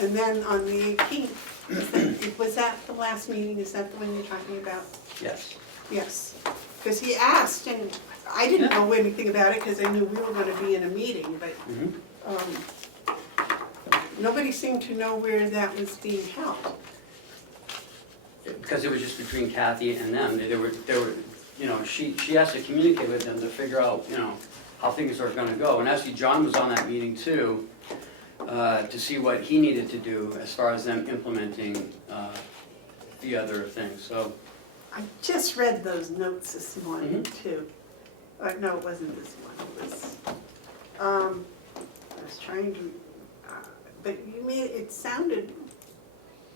And then on the 18th, was that the last meeting? Is that the one you're talking about? Yes. Yes. Because he asked, and I didn't know anything about it because I knew we were going to be in a meeting, but nobody seemed to know where that was being held. Because it was just between Kathy and them. They were, she has to communicate with them to figure out, how things are gonna go. And actually, John was on that meeting too, to see what he needed to do as far as them implementing the other things, so. I just read those notes this morning too. No, it wasn't this one. It was, I was trying to, but you made, it sounded,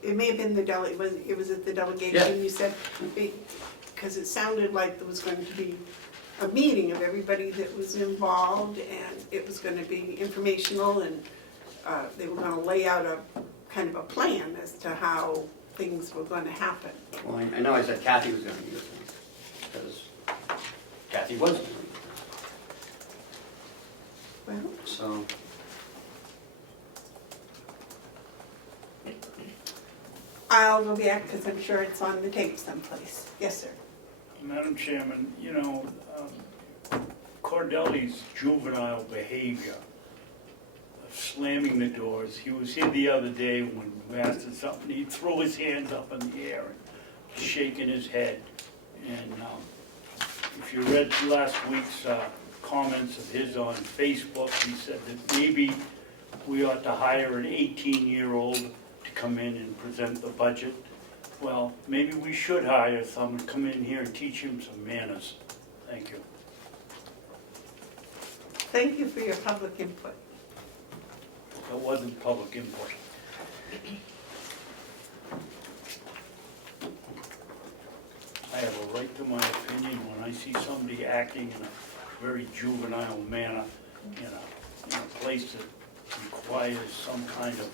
it may have been it was at the delegation, Yeah. you said, because it sounded like there was going to be a meeting of everybody that was involved, and it was going to be informational, and they were going to lay out a kind of a plan as to how things were going to happen. Well, I know I said Kathy was gonna be with them, because Kathy was gonna be with them, Well, so. I'll go back because I'm sure it's on the tape someplace. Yes, sir. Madam Chairman, Cordelli's juvenile behavior of slamming the doors. He was here the other day when we asked him something, he threw his hands up in the air and shaking his head. And if you read last week's comments of his on Facebook, he said that maybe we ought to hire an 18-year-old to come in and present the budget. Well, maybe we should hire someone to come in here and teach him some manners. Thank you. Thank you for your public input. That wasn't public input. I have a right to my opinion when I see somebody acting in a very juvenile manner in a place that requires some kind of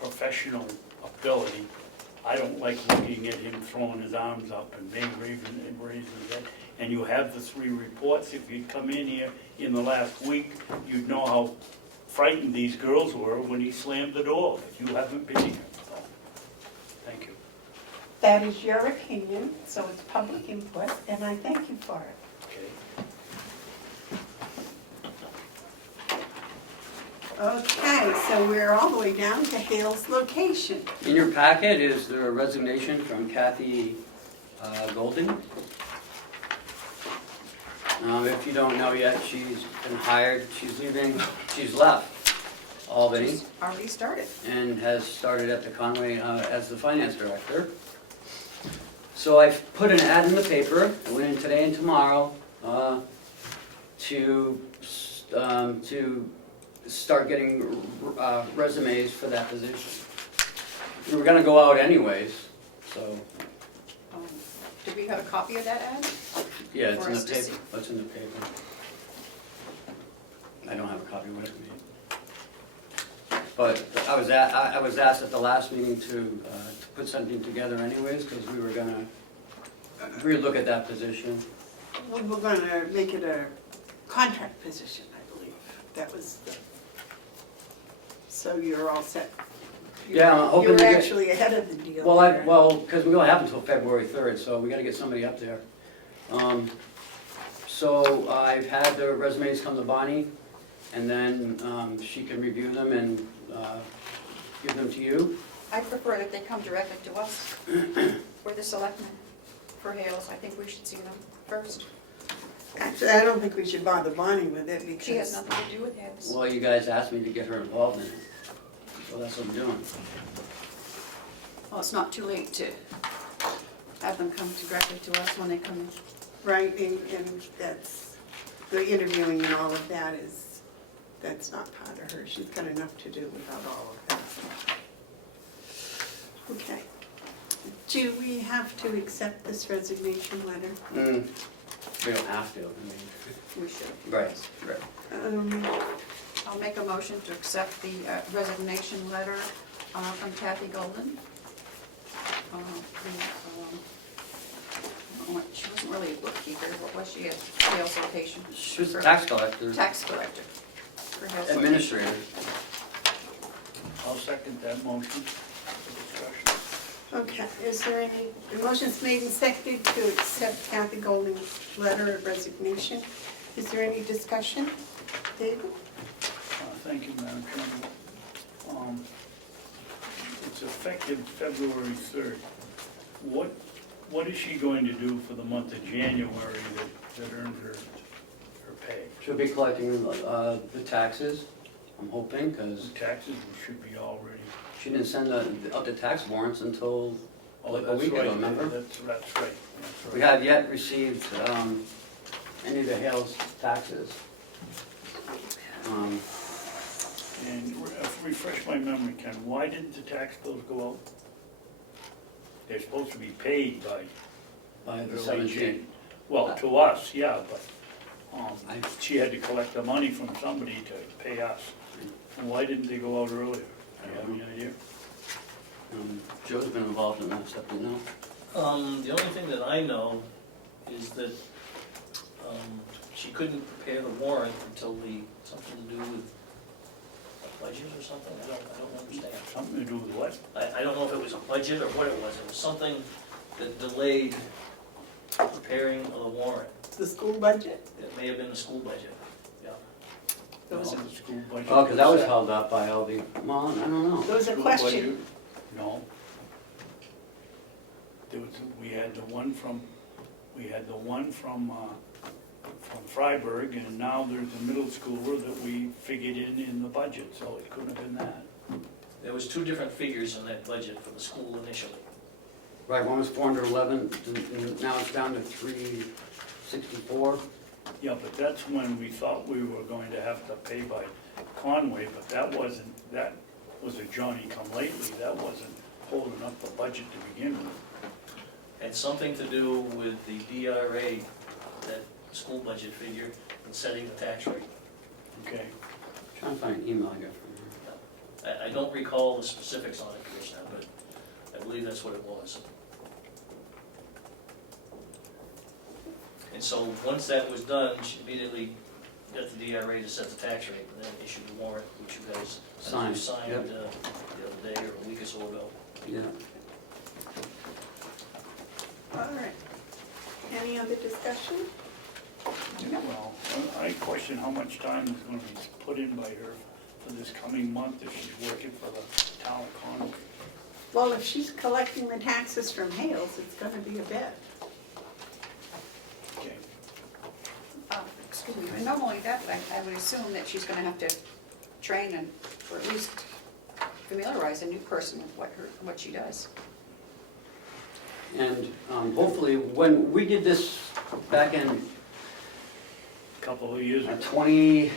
professional ability. I don't like looking at him throwing his arms up and raising his head. And you have the 3 reports. If you'd come in here in the last week, you'd know how frightened these girls were when he slammed the door. But you haven't been here. So, thank you. That is your opinion, so it's public input, and I thank you for it. Okay. Okay, so we're all the way down to Hale's location. In your packet is the resignation from Kathy Golden. If you don't know yet, she's been hired, she's leaving, she's left Albany She's already started. and has started at the Conway as the finance director. So I've put an ad in the paper, I went in today and tomorrow, to start getting resumes for that position. We were gonna go out anyways, so, Do we have a copy of that ad? yeah, it's For in the us to paper, see. what's in the paper? I don't have a copy with me. But I was asked at the last meeting to put something together anyways, because we were gonna relook at that position. We were gonna make it a contract position, I believe. That was the, so you're all set. Yeah, I'm hoping to You're get- actually ahead of the deal. Well, there. because we don't have until February 3rd, so we gotta get somebody up there. So I've had the resumes come to Bonnie, and then she can review them and give them to you. I prefer that they come directly to us. We're the selectmen for Hales. I think we should see them first. Actually, I don't think we should bother Bonnie with it because. She has nothing to do with Hales. Well, you guys asked me to get her involved in it, so that's what I'm doing. Well, it's not too late to have them come directly to us when they come in. Right, and that's, the interviewing and all of that that's not part of her. She's got enough to do without all of that. Okay. Do we have to accept this resignation letter? We don't have to, I mean, We should. right. I'll make a motion to accept the resignation letter from Kathy Golden. She wasn't really a bookkeeper, what was she, a Hales location? She was a tax collector, Tax collector for Hales location. administrator. I'll second that motion for discussion. Okay, is there any, the motion's made and seconded to accept Kathy Golding's letter of resignation. Is there any discussion? David? Thank you, Madam Chairman. It's effective February 3rd. What is she going to do for the month of January that earned her pay? She'll be collecting the taxes, I'm hoping, because Taxes should be all ready. she didn't send out the tax warrants until like a That's week ago, right. remember? That's right. We have yet received any of the Hales taxes. And refresh my memory, Ken, why didn't the tax bills go out? They're supposed to be paid By the early 17th. Jan. Well, to us, yeah, but I- she had to collect the money from somebody to pay us. And why didn't they go out earlier? Do you have any idea? Joe's been involved in that stuff, you know? The only thing that I know is that she couldn't prepare the warrant until something to do with a budget or something, I don't understand. Something to do with what? I don't know if it was a budget or what it was something that delayed preparing of the warrant. The school budget? It may have been the school budget, yeah. There was a, No, the school budget. Oh, because that was held up by all the, well, I don't know. there was a School question. budget? No. We had the one from Freiburg, and now there's a middle schooler that we figured in the budget, so it couldn't have been that. There was two different figures in that budget for the school initially. Right, one was 411, and now it's down to 364. Yeah, but that's when we thought we were going to have to pay by Conway, but that was a Johnny-come-lately, that wasn't holding up the budget to begin with. Had something to do with the DRA, that school budget figure, and setting the tax rate. Okay, Trying to find an email I got from her. I don't recall the specifics on it, Commissioner, but I believe that's what it was. And so, once that was done, she immediately got the DRA to set the tax rate, and then issued the warrant, which you guys Signed, signed yep. the other day or a week or so ago. Yeah. All right. Any other discussion? well, I question how much time is going to be put in by her for this coming month if she's working for the town of Conway. Well, if she's collecting the taxes from Hales, it's gonna be a bit. Okay, Excuse me, and not only that, but I would assume that she's gonna have to train and, or at least familiarize a new person with what she does. And hopefully, when we did this back in a couple of years ago. 20, Yeah.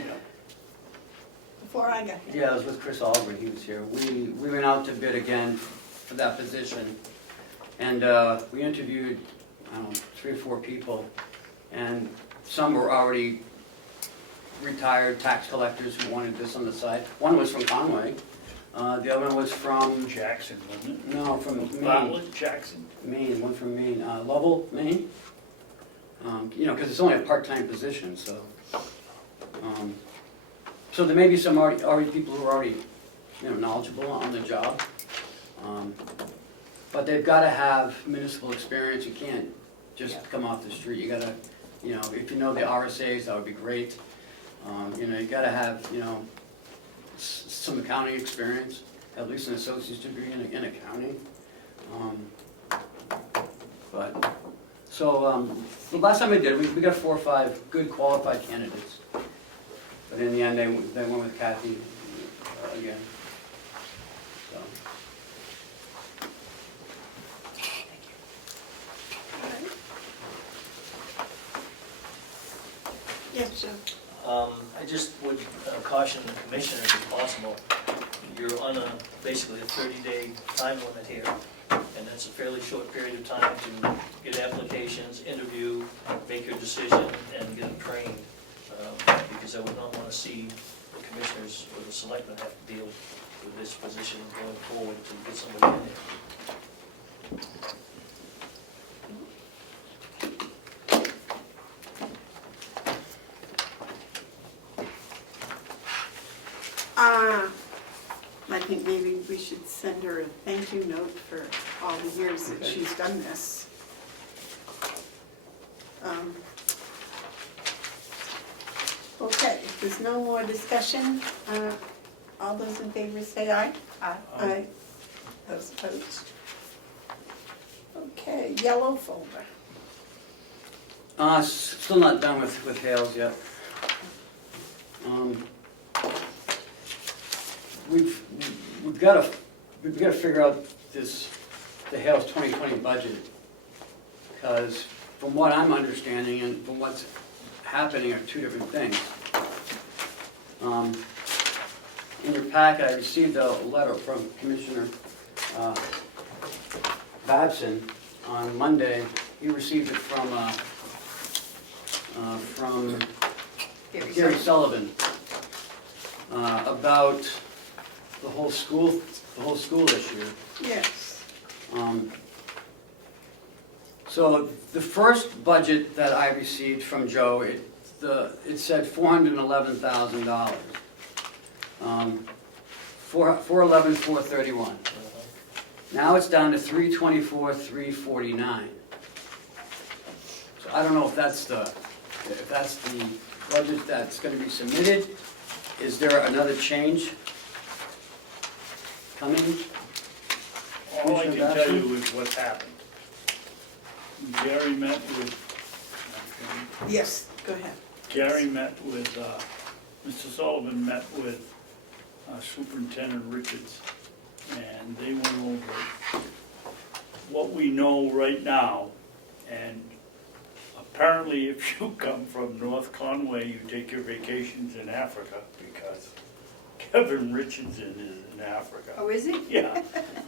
Before I got here. yeah, it was with Chris Albert, he was here. We went out to bid again for that position. And we interviewed, I don't know, 3 or 4 people. And some were already retired tax collectors who wanted this on the side. One was from Conway. The other one was from, Jackson, wasn't it? no, from Maine. Bartlett, Jackson? Maine, one from Maine, Lovell, Maine. You know, because it's only a part-time position, so. So there may be some already people who are already, you know, knowledgeable on the job. But they've got to have municipal experience. You can't just come off the street. You got to, you know, if you know the RSAs, that would be great. You gotta have, some accounting experience, at least an associate's degree in accounting. The last time we did, we got 4 or 5 good qualified candidates. But in the end, they went with Kathy again. So. Yeah, sure. I just would caution the commissioners if possible, you're on basically a 30-day time limit here, and that's a fairly short period of time to get applications, interview, make your decision, and get them trained. Because I would not want to see the commissioners or the selectmen have to deal with this position going forward to get somebody in there. I think maybe we should send her a thank you note for all the years that she's done this. Okay, if there's no more discussion, all those in favor say aye. Aye. Aye. Those opposed? Okay, yellow folder. Still not done with Hales yet. We've got to figure out the Hales 2020 budget, because from what I'm understanding and from what's happening are 2 different things. In your packet, I received a letter from Commissioner Babson on Monday. He received it from Gary Sullivan about the whole school issue. Yes. So the first budget that I received from Joe, it said $411,000. 411,431. Now it's down to 324,349. So I don't know if that's the budget that's going to be submitted. Is there another change coming? All I can tell you is what's happened. Gary met with, Yes, go ahead. Gary met with, Mr. Sullivan met with Superintendent Richards, and they went over what we know right now. And apparently if you come from North Conway, you take your vacations in Africa, because Kevin Richardson is in Africa. Oh, is he? Yeah,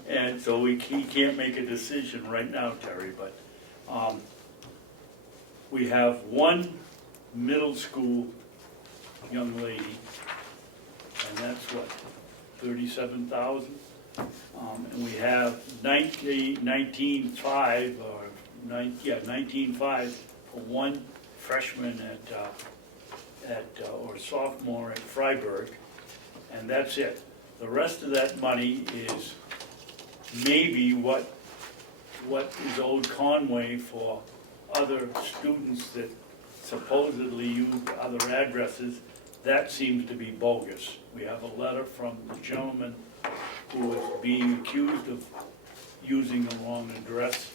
and so he can't make a decision right now, Terry, but we have one middle school young lady, and that's what, 37,000? And we have 19.5 for one freshman or sophomore at Freiburg, and that's it. The rest of that money is maybe what is owed Conway for other students that supposedly use other addresses. That seems to be bogus. We have a letter from the gentleman who is being accused of using the wrong address,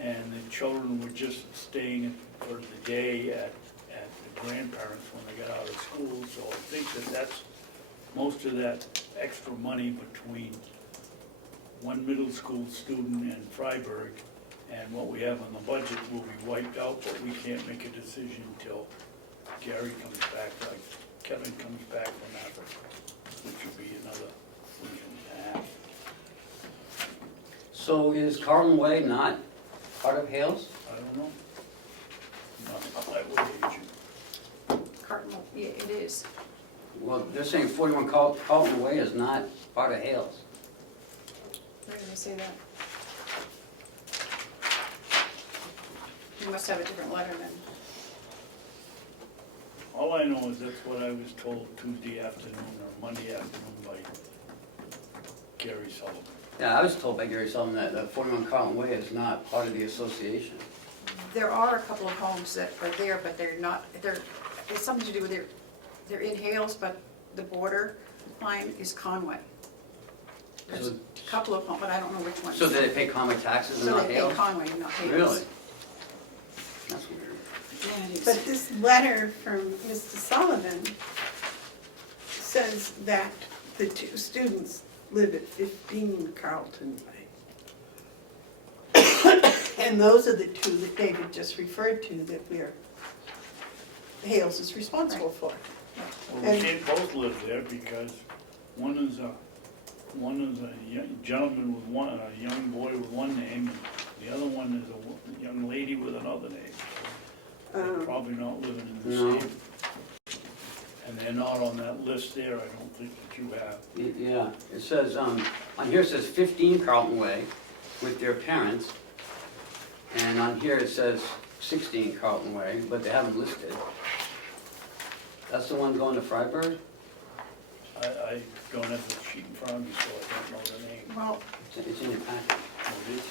and the children were just staying for the day at the grandparents when they got out of school. So I think that's most of that extra money between one middle school student and Freiburg and what we have on the budget will be wiped out, but we can't make a decision until Gary comes back, like Kevin comes back from Africa, which will be another week and a half. So is Carlin Way not part of Hales? I don't know. Not my way, agent. Cardinal, yeah, it is. Well, they're saying 41 Carlton Way is not part of Hales. Where did they say that? You must have a different letter then. All I know is that's what I was told Tuesday afternoon or Monday afternoon by Gary Sullivan. Yeah, I was told by Gary Sullivan that 41 Carlton Way is not part of the association. There are a couple of homes that are there, but they're not, it's something to do with their they're in Hales, but the border line is Conway. There's So- a couple of them, but I don't know which ones. So do they pay Conway taxes and So not they pay Hales? Conway, not Hales. Really? That's weird. Yeah, it is. But this letter from Mr. Sullivan says that the two students live at 15 Carlton Way. And those are the two that David just referred to that Hales is responsible for. Well, we can't both live there because one is a young gentleman with one, a young boy with one name, and the other one is a young lady with another name. So they're probably not living in the No. same. And they're not on that list there, I don't think that you have. Yeah, it says, on here it says 15 Carlton Way with their parents. And on here it says 16 Carlton Way, but they haven't listed. That's the one going to Freiburg? I don't have the sheet in front of me, so I don't know the name. Well, It's in your packet. Oh, it is?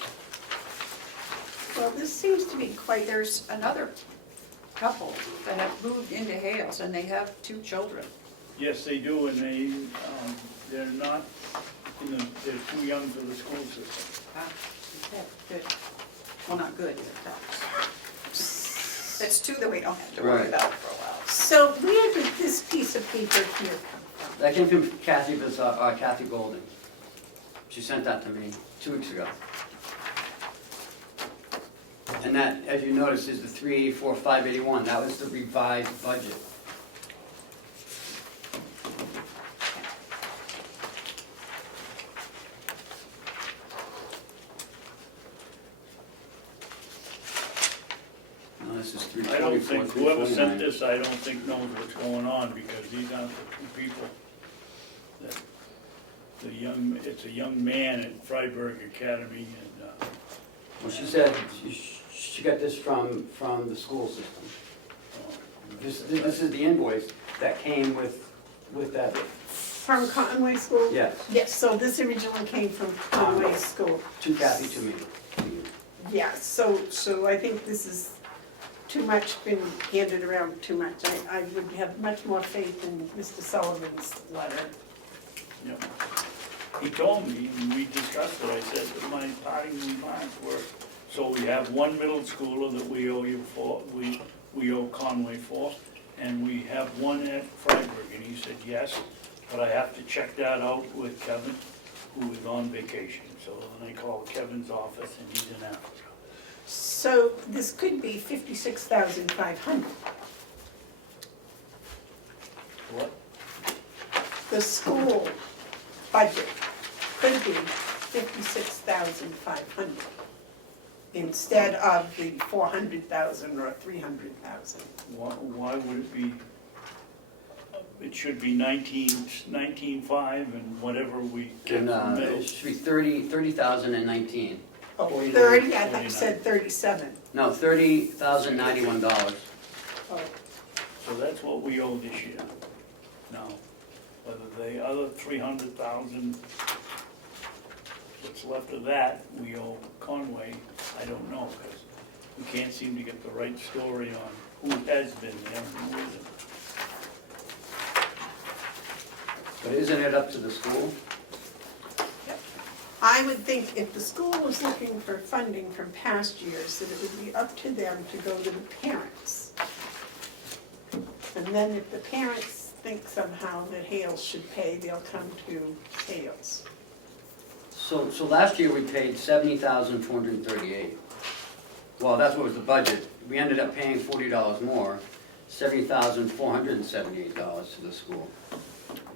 well, this seems to be quite, There's another couple that have moved into Hales, and they have 2 children. Yes, they do, and they're not, they're too young for the school system. Ah, okay, good. Well, not good, that's 2 that we don't have to worry Right. about for a while. so where did this piece of paper here come from? That came from Kathy Golden. She sent that to me 2 weeks ago. And that, as you notice, is the 384, 581. That was the revised budget. No, this is I don't 324, think, whoever sent 349. this, I don't think knows what's going on, because these aren't the 2 people that, it's a young man at Freiburg Academy, and, Well, she said she got this from the school system. This is the invoice that came with that, From Conway School? yes, Yes, so this originally came from Conway School. to Kathy, to me. Yeah, so I think this is too much, been handed around too much. I would have much more faith in Mr. Sullivan's letter. you know. He told me, and we discussed it, I said that my parting remarks were, so we have one middle schooler that we owe you for, we owe Conway for, and we have one at Freiburg, and he said, yes, but I have to check that out with Kevin, who is on vacation. So then I called Kevin's office, and he's in Africa. So this could be 56,500. What? The school budget could be 56,500 instead of the 400,000 or 300,000. Why would it be, it should be 19.5 and whatever we get And from middle. it should be 30,019. Oh, 49, 30, I thought 49. you said 37. No, $30,091. Oh, So that's what we owe this year. Now, whether the other 300,000, what's left of that, we owe Conway, I don't know, because we can't seem to get the right story on who has been there and who isn't. But isn't it up to the school? I would think if the school was looking for funding from past years, that it would be up to them to go to the parents. And then if the parents think somehow that Hales should pay, they'll come to Hales. So last year we paid $70,438. Well, that's what was the budget. We ended up paying $40 more, $70,478 to the school.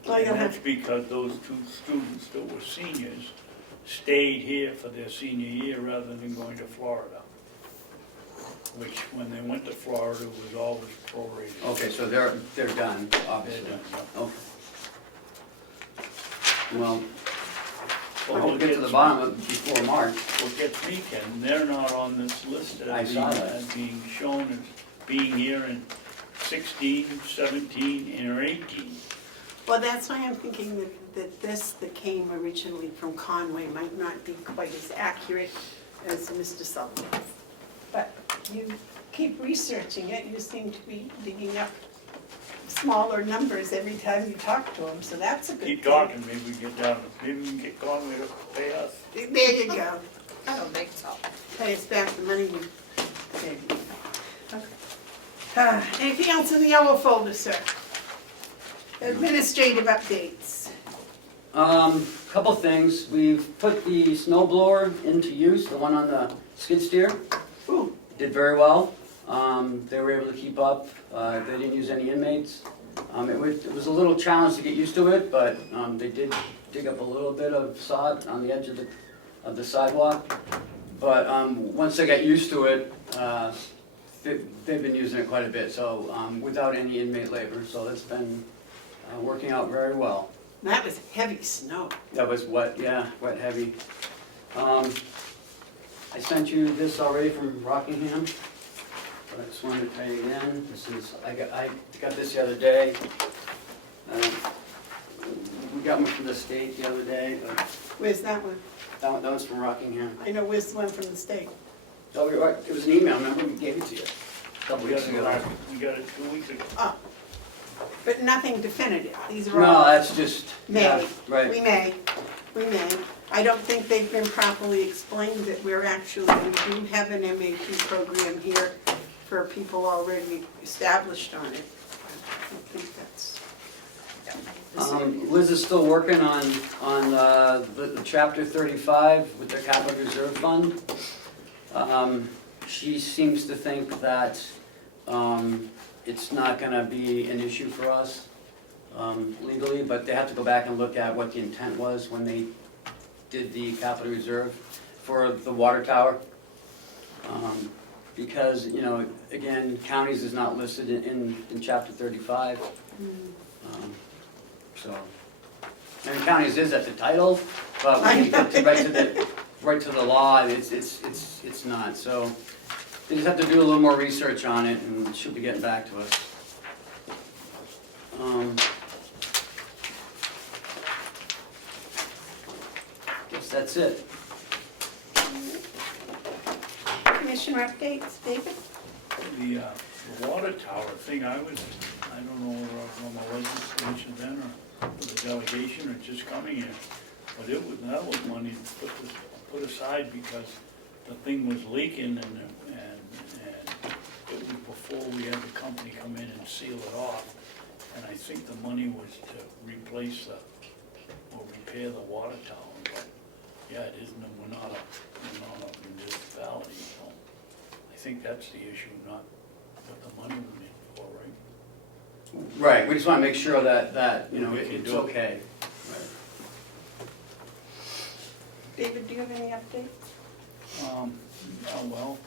Well, you'll And that's have, because those 2 students that were seniors stayed here for their senior year rather than going to Florida. Which, when they went to Florida, was always prorated. Okay, so they're done, They're obviously. done, yeah. Okay. Well, I Well, hope we get to the bottom of it before March. What gets me, Ken, they're not on this list I as saw that. being shown as being here in 16, 17, or 18. well, that's why I'm thinking that this that came originally from Conway might not be quite as accurate as Mr. Sullivan. But you keep researching it, you seem to be digging up smaller numbers every time you talk to them, so that's a good thing. Keep talking, maybe we get down, maybe we can get Conway to pay us. There you go. I don't think so. Pay us back the money we gave you. Okay. Anything else in the yellow folder, sir? Administrative updates. Couple things. We've put the snow blower into use, the one on the skid steer. Ooh, Did very well. They were able to keep up. They didn't use any inmates. It was a little challenge to get used to it, but they did dig up a little bit of sod on the edge of the sidewalk. But once they got used to it, they've been using it quite a bit, so without any inmate labor. So that's been working out very well. that was heavy snow. That was wet, yeah, wet, heavy. I sent you this already from Rockingham, but I just wanted to tell you again, I got this the other day. We got one from the state the other day, but Where's that one? that was from Rockingham. I know where's the one from the state. Oh, you're right, it was an email, remember, we gave it to you a couple We weeks got it ago. last, 2 weeks ago. Oh, but nothing definitive. These are No, all that's just, yeah, May. right. We may. I don't think they've been properly explained that we do have an MAP program here for people already established on it. I don't think that's. Liz is still working on the Chapter 35 with the Capital Reserve Fund. She seems to think that it's not gonna be an issue for us legally, but they have to go back and look at what the intent was when they did the Capital Reserve for the water tower. Because, you know, again, counties is not listed in Chapter 35. So, and counties is at the title, but when you get right to the law, it's not. So they just have to do a little more research on it, and she'll be getting back to us. Guess that's it. Commissioner updates, David? The water tower thing, I don't know whether I was on the legislature then or the delegation or just coming here, but that was money put aside because the thing was leaking and it was before we had the company come in and seal it off. And I think the money was to replace or repair the water tower, but yeah, it isn't, we're not a municipality, so I think that's the issue, not what the money went in for, right? Right, we just want to make sure that you know, We can it's do it. okay. Right. David, do you have any updates? Well,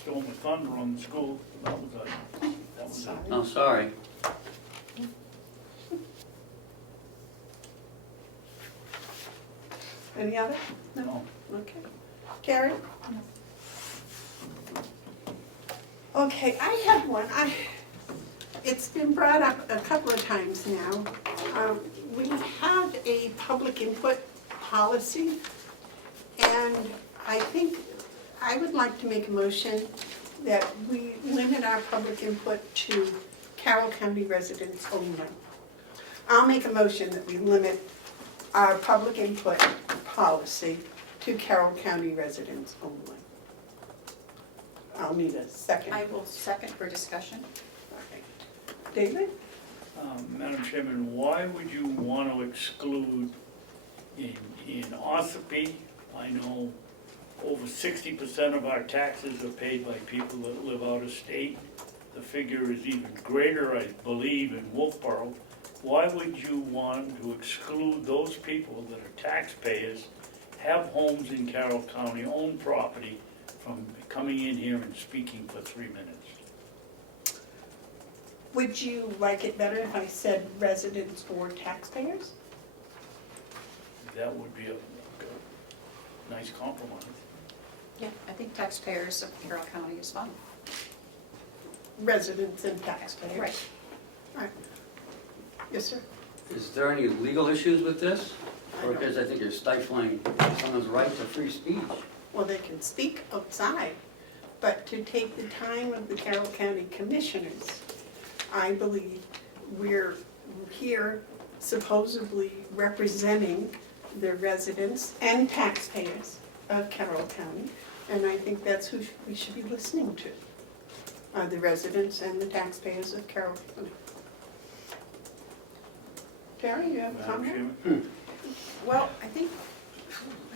Storm of Thunder on the school, that was it. Oh, sorry. Any other? No. Okay. Carrie? Okay, I had one. It's been brought up a couple of times now. We have a public input policy, and I think I would like to make a motion that we limit our public input to Carroll County residents only. I'll make a motion that we limit our public input policy to Carroll County residents only. I'll need a second. I will second for discussion. Okay. David? Madam Chairman, why would you want to exclude in Ossipee? I know over 60% of our taxes are paid by people that live out of state. The figure is even greater, I believe, in Wolfboro. Why would you want to exclude those people that are taxpayers, have homes in Carroll County, own property, from coming in here and speaking for 3 minutes? Would you like it better if I said residents or taxpayers? That would be a nice compromise. Yeah, I think taxpayers of Carroll County is fine. Residents and taxpayers? Right. Right. Yes, sir? Is there any legal issues with this? Or because I think you're stifling someone's right to free speech. Well, they can speak outside, but to take the time of the Carroll County Commissioners, I believe we're here supposedly representing the residents and taxpayers of Carroll County, and I think that's who we should be listening to, are the residents and the taxpayers of Carroll County. Terry, you have a Madam comment? Chairman? Well, I think,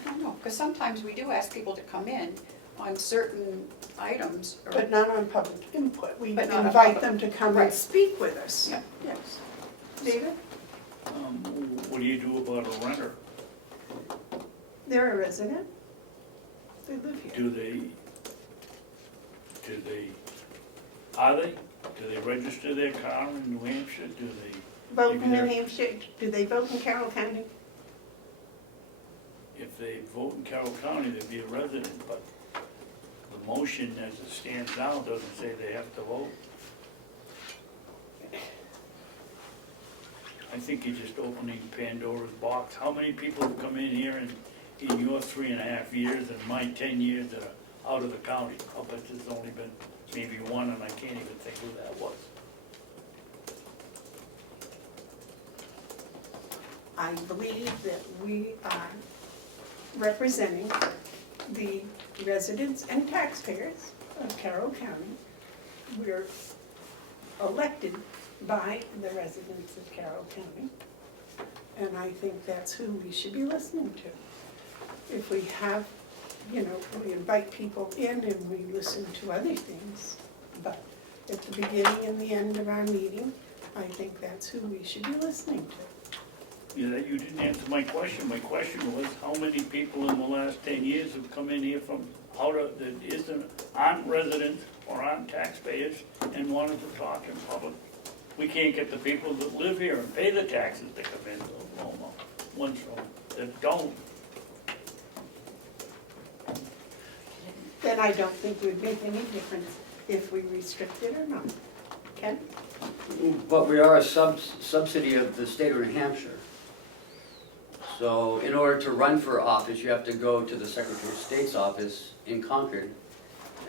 I don't know, because sometimes we do ask people to come in on certain items. or- But not on public input. We But not on invite public- them to come and right. speak with us. Yeah. Yes. David? What do you do about a renter? They're a resident. They live here. Do they register their car in New Hampshire? Do they, Vote maybe in New they're- Hampshire. Do they vote in Carroll County? if they vote in Carroll County, they'd be a resident, but the motion as it stands now doesn't say they have to vote. I think you're just opening Pandora's box. How many people have come in here in your 3.5 years and my 10 years that are out of the county? I'll bet there's only been maybe one, and I can't even think who that was. I believe that we are representing the residents and taxpayers of Carroll County. We're elected by the residents of Carroll County, and I think that's who we should be listening to. If we have, we invite people in and we listen to other things, but at the beginning and the end of our meeting, I think that's who we should be listening to. You didn't answer my question. My question was, how many people in the last 10 years have come in here from out of, that aren't residents or aren't taxpayers and wanted to talk in public? We can't get the people that live here and pay the taxes to come in, ones from, that don't. Then I don't think it would make any difference if we restrict it or not. Ken? But we are a subsidy of the state of New Hampshire. So in order to run for office, you have to go to the Secretary of State's office in Concord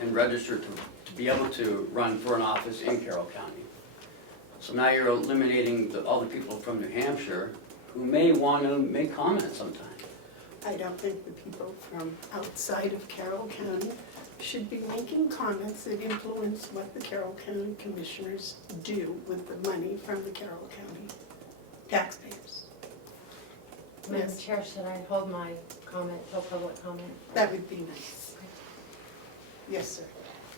and register to be able to run for an office in Carroll County. So now you're eliminating all the people from New Hampshire who may want to make comments sometime. I don't think the people from outside of Carroll County should be making comments that influence what the Carroll County Commissioners do with the money from the Carroll County taxpayers. Madam Yes. Chair, should I hold my comment till public comment? That would be nice. Yes, sir.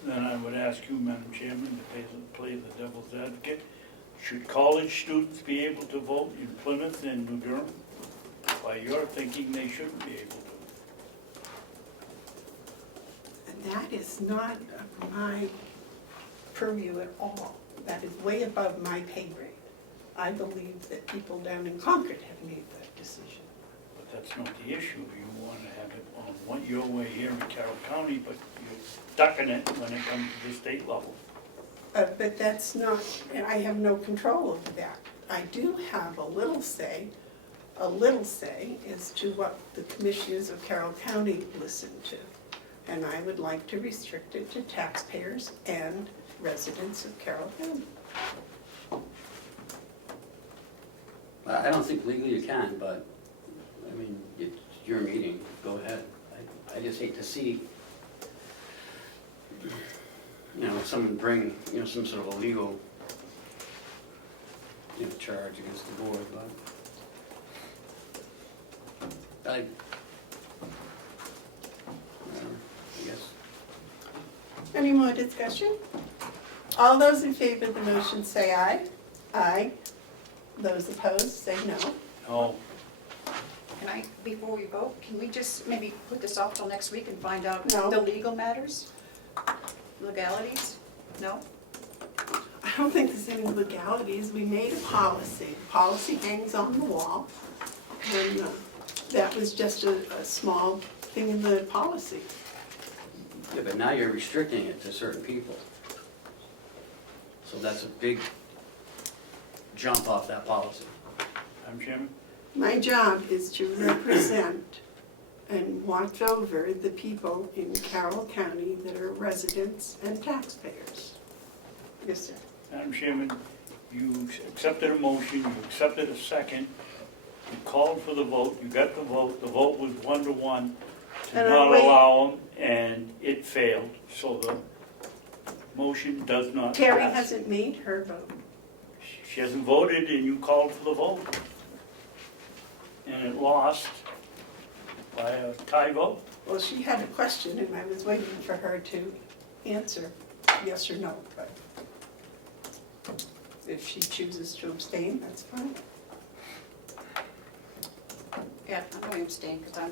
Then I would ask you, Madam Chairman, to play the devil's advocate. Should college students be able to vote in Plymouth and New Durham? By your thinking, they shouldn't be able to. And that is not my purview at all. That is way above my pay grade. I believe that people down in Concord have made that decision. But that's not the issue. You want to have it on your way here in Carroll County, but you're stuck in it when it comes to the state level. But that's not, and I have no control over that. I do have a little say as to what the commissioners of Carroll County listen to. And I would like to restrict it to taxpayers and residents of Carroll County. I don't think legally you can, but, I mean, it's your meeting, go ahead. I just hate to see, someone bring, some sort of a legal, charge against the board, but I guess. Any more discussion? All those in favor of the motion say aye. Aye. Those opposed say no. Oh, Can I, before we vote, can we just maybe put this off till next week and find out No. the legal matters? Legalities? No? I don't think there's any legalities. We made a policy. Policy hangs on the wall. And that was just a small thing in the policy. Yeah, but now you're restricting it to certain people. So that's a big jump off that policy. Madam Chairman? My job is to represent and watch over the people in Carroll County that are residents and taxpayers. Yes, sir. Madam Chairman, you accepted a motion, you accepted a second, you called for the vote, you got the vote was 1-1 to And not wait. allow them, and it failed, so the motion does not pass. Terry hasn't made her vote. She hasn't voted and you called for the vote. And it lost by a tie vote. Well, she had a question and I was waiting for her to answer yes or no, but if she chooses to abstain, that's fine. Yeah, I'm going to abstain because I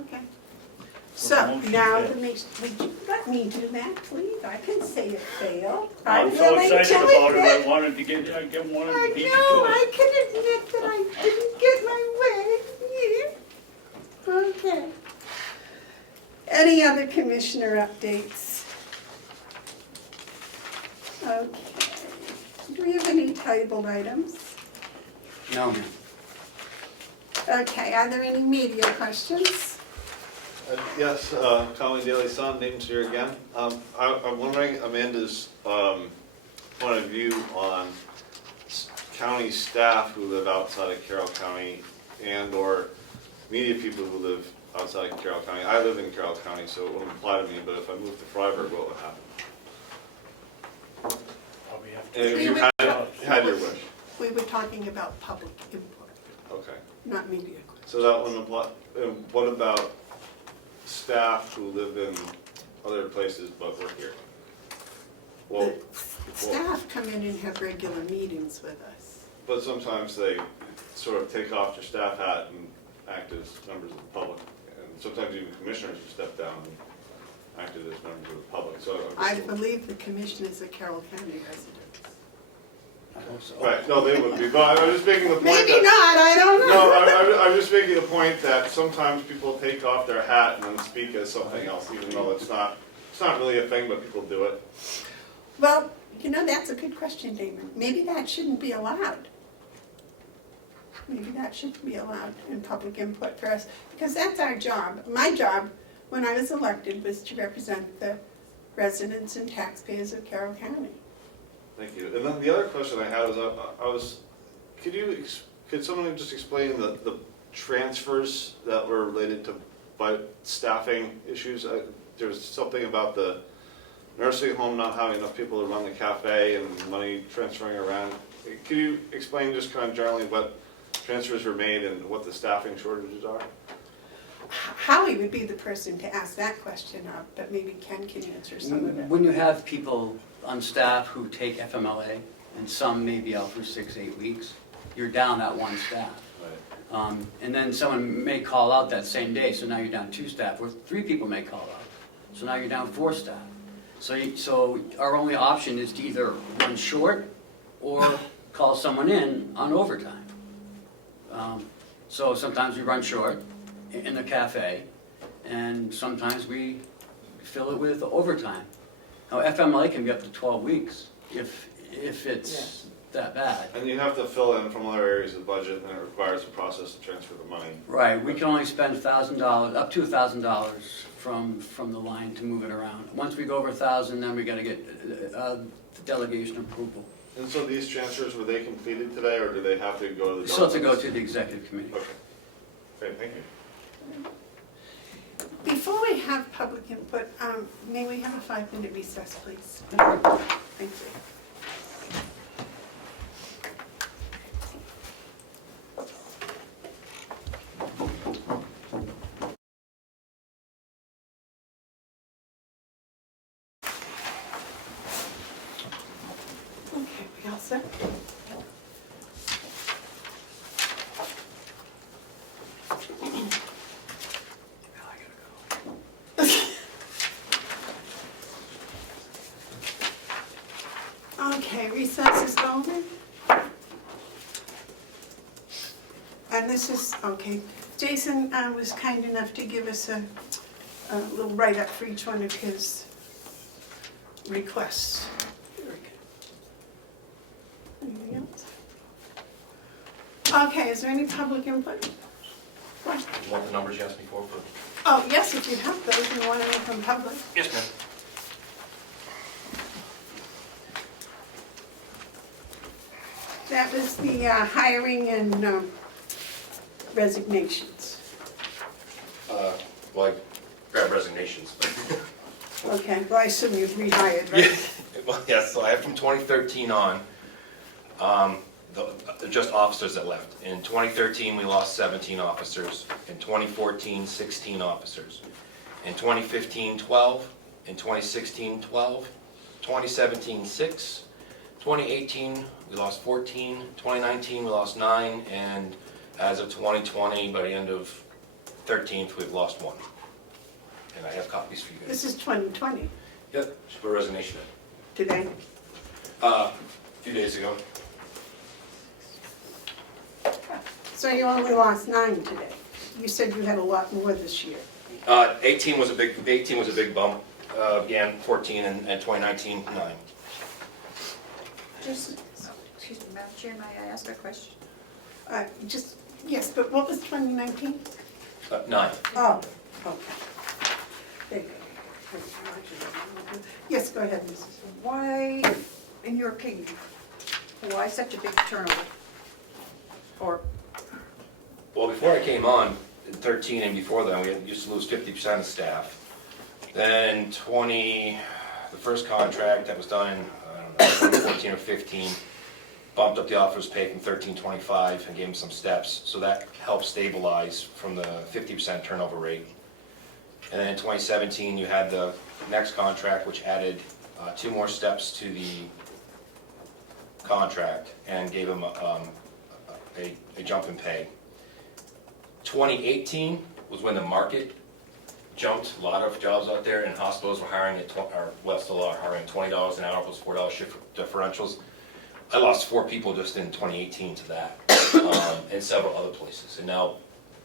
Okay. So So the motion now, fails. would you let me do that, please? I can say it failed. I'm so willing to excited about it, I admit- wanted to get, wanted I to beat you know, to I it. can admit that I didn't get my way. Okay. Any other commissioner updates? Okay. Do we have any tabled items? No, ma'am. Okay, are there any media questions? Yes, Conley Daily Sun, Nathan's here again. I'm wondering Amanda's point of view on county staff who live outside of Carroll County and/or media people who live outside of Carroll County. I live in Carroll County, so it wouldn't apply to me, but if I moved to Freiburg, what would happen? Probably have And if We you would- had your wish, We were talking about public input, okay. not media questions. So that wouldn't apply, and what about staff who live in other places but work here? Well, The staff come in and have regular meetings with us. but sometimes they sort of take off their staff hat and act as members of the public. And sometimes even commissioners will step down and act as members of the public, so. I believe the commissioners are Carroll County residents. I hope so. Right, no, they wouldn't be, but I'm just making the point that. Maybe not, I don't know. No, I'm just making the point that sometimes people take off their hat and then speak as something else, even though it's not really a thing, but people do it. Well, you know, that's a good question, Damon. Maybe that shouldn't be allowed. Maybe that shouldn't be allowed in public input for us, because that's our job. My job, when I was elected, was to represent the residents and taxpayers of Carroll County. Thank you. And then the other question I had was, could someone just explain the transfers that were related to staffing issues? There was something about the nursing home not having enough people to run the cafe and money transferring around. Could you explain just kind of generally what transfers were made and what the staffing shortages are? Howie would be the person to ask that question of, but maybe Ken can answer some of it. When you have people on staff who take FMLA, and some may be out for 6-8 weeks, you're down that one staff. Right. And then someone may call out that same day, so now you're down 2 staff, or 3 people may call out. So now you're down 4 staff. So our only option is to either run short or call someone in on overtime. So sometimes we run short in the cafe, and sometimes we fill it with overtime. Now, FMLA can be up to 12 weeks if it's that bad. And you have to fill in from other areas of the budget, and it requires a process to transfer the money. Right, we can only spend $1,000, up to $1,000 from the line to move it around. Once we go over 1,000, then we gotta get delegation approval. And so these transfers, were they completed today, or do they have to go to the? Still have to go to the executive committee. Okay. Great, thank you. Before we have public input, may we have a 5-minute recess, please? Thank you. Okay, we all set? Okay, recess is over. And this is, okay, Jason was kind enough to give us a little write-up for each one of his requests. Very good. Anything else? Okay, is there any public input? What? You want the numbers you asked me for? Oh, yes, if you have those, you want to know from public. Yes, ma'am. That was the hiring and resignations. Well, I grab resignations. Okay, well, I assume you've rehired, right? Well, yes, so I have from 2013 on, just officers that left. In 2013, we lost 17 officers. In 2014, 16 officers. In 2015, 12. In 2016, 12. 2017, 6. 2018, we lost 14. 2019, we lost 9. And as of 2020, by the end of 13th, we've lost 1. And I have copies for you guys. This is 2020, Yep, just put a resignation today. in. A few days ago. So you only lost 9 today. You said you had a lot more this year. 18 was a big bump. Again, 14 and 2019, 9. Just, excuse me, Madam Chair, may I ask a question? Yes, but what was 2019? 9. Oh, okay. There you go. Yes, go ahead, Mrs. Why, in your opinion, why such a big turnover? Or, Well, before I came on, in 13 and before then, we used to lose 50% of staff. Then the first contract that was done in, I don't know, 2014 or 15, bumped up the officer's pay from $13.25 and gave him some steps. So that helped stabilize from the 50% turnover rate. And then in 2017, you had the next contract, which added 2 more steps to the contract and gave him a jump in pay. 2018 was when the market jumped. A lot of jobs out there, and hospitals were hiring at, still are hiring $20 an hour plus $4 shift differentials. I lost 4 people just in 2018 to that, and several other places. And now,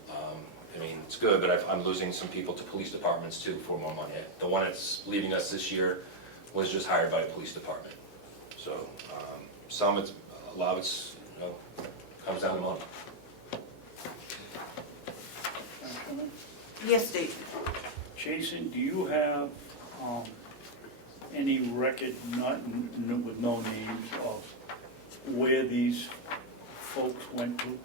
I mean, it's good, but I'm losing some people to police departments too for more money. The one that's leaving us this year was just hired by the police department. So, a lot of it's, comes down to money. Yes, Dave. Jason, do you have any record, with no names, of where these folks went to?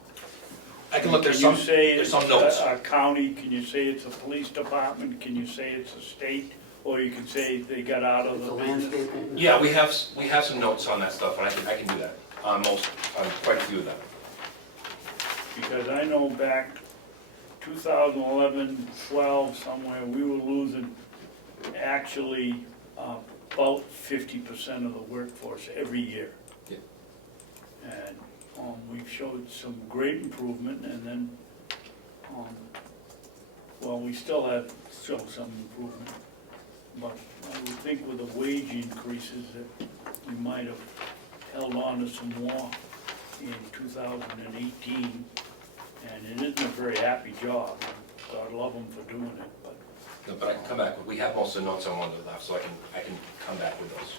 I can look, there's Can you some say notes. it's a county, can you say it's a police department, can you say it's a state, or you can say they got out of The the business? landscaping? Yeah, we have some notes on that stuff, and I can do that on quite a few of them. Because I know back 2011, 12, somewhere, we were losing actually about 50% of the workforce every year. Yeah. And we've showed some great improvement, and then, well, we still have some improvement. But I would think with the wage increases that we might have held on to some more in 2018. And it isn't a very happy job. God love them for doing it, but. No, but I can come back, we have most of the notes on one of the left, so I can come back with those.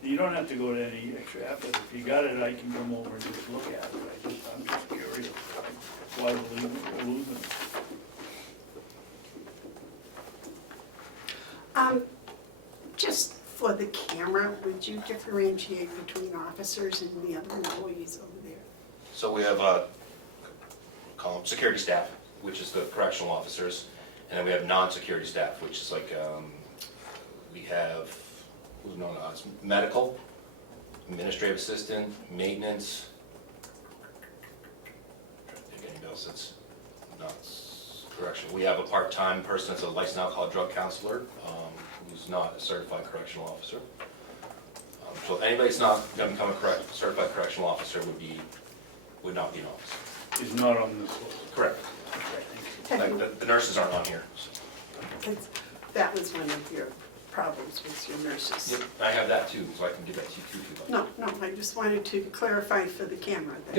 You don't have to go to any extra effort. If you got it, I can come over and just look at it. I'm just curious why we're losing it. Just for the camera, would you differentiate between officers and the other employees over there? So we have call them security staff, which is the correctional officers, and then we have non-security staff, which is like, we have, who's known as medical, administrative assistant, maintenance. Trying to think anything else that's not correctional. We have a part-time person that's a licensed alcohol drug counselor, who's not a certified correctional officer. So if anybody's not going to become a certified correctional officer would not be an officer. Is not on this list. Correct. Like the nurses aren't on here. That was one of your problems with your nurses. Yep, I have that too, so I can give that to you too if you'd like. No, I just wanted to clarify for the camera that.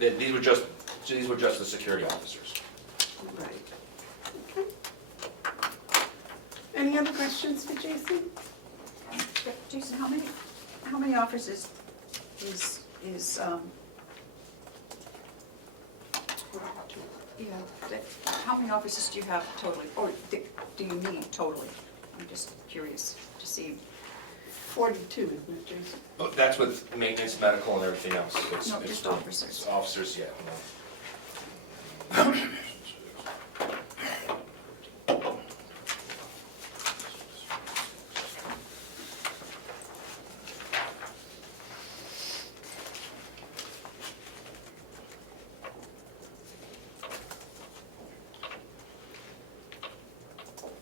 Yep. These were just the security officers. Right. Okay. Any other questions for Jason? Jason, how many officers how many officers do you have totally, or do you need totally? I'm just curious to see. 42, isn't it, Jason? Oh, that's with maintenance, medical, and everything else. No, just officers. It's officers, yeah. No.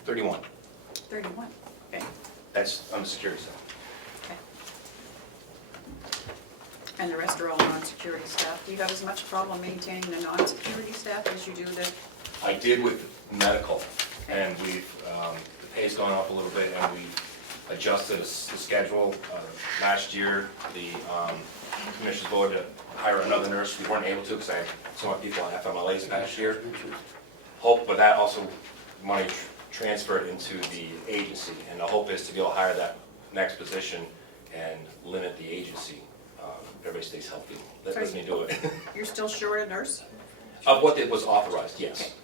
$31. 31, okay. That's on the security side. Okay. And the rest are all non-security staff. Do you have as much problem maintaining the non-security staff as you do the, I did with medical, and we've, the pay's gone up a little bit, and we adjusted the schedule. Last year, the commissioners voted to hire another nurse. We weren't able to because I had so many people on FMLAs last year. Hope, but that also, money transferred into the agency, and the hope is to be able to hire that next position and limit the agency. Everybody stays healthy. Let me do it. you're still short a nurse? Of what was authorized, yes.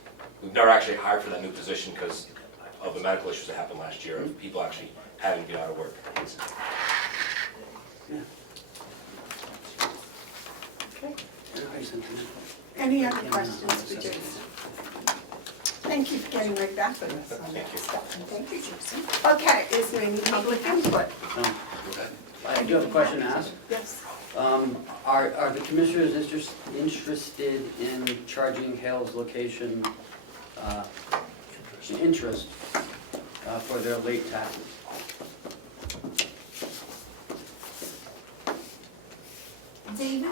We've never actually hired for that new position because of the medical issues that happened last year, of people actually having to be out of work. Okay. Any other questions for Jason? Thank you for getting right back with us on that stuff. And thank you, Jason. Okay, is there any public input? I do have a question to ask. Yes. Are the commissioners interested in charging Hale's location interest for their late taxes? David?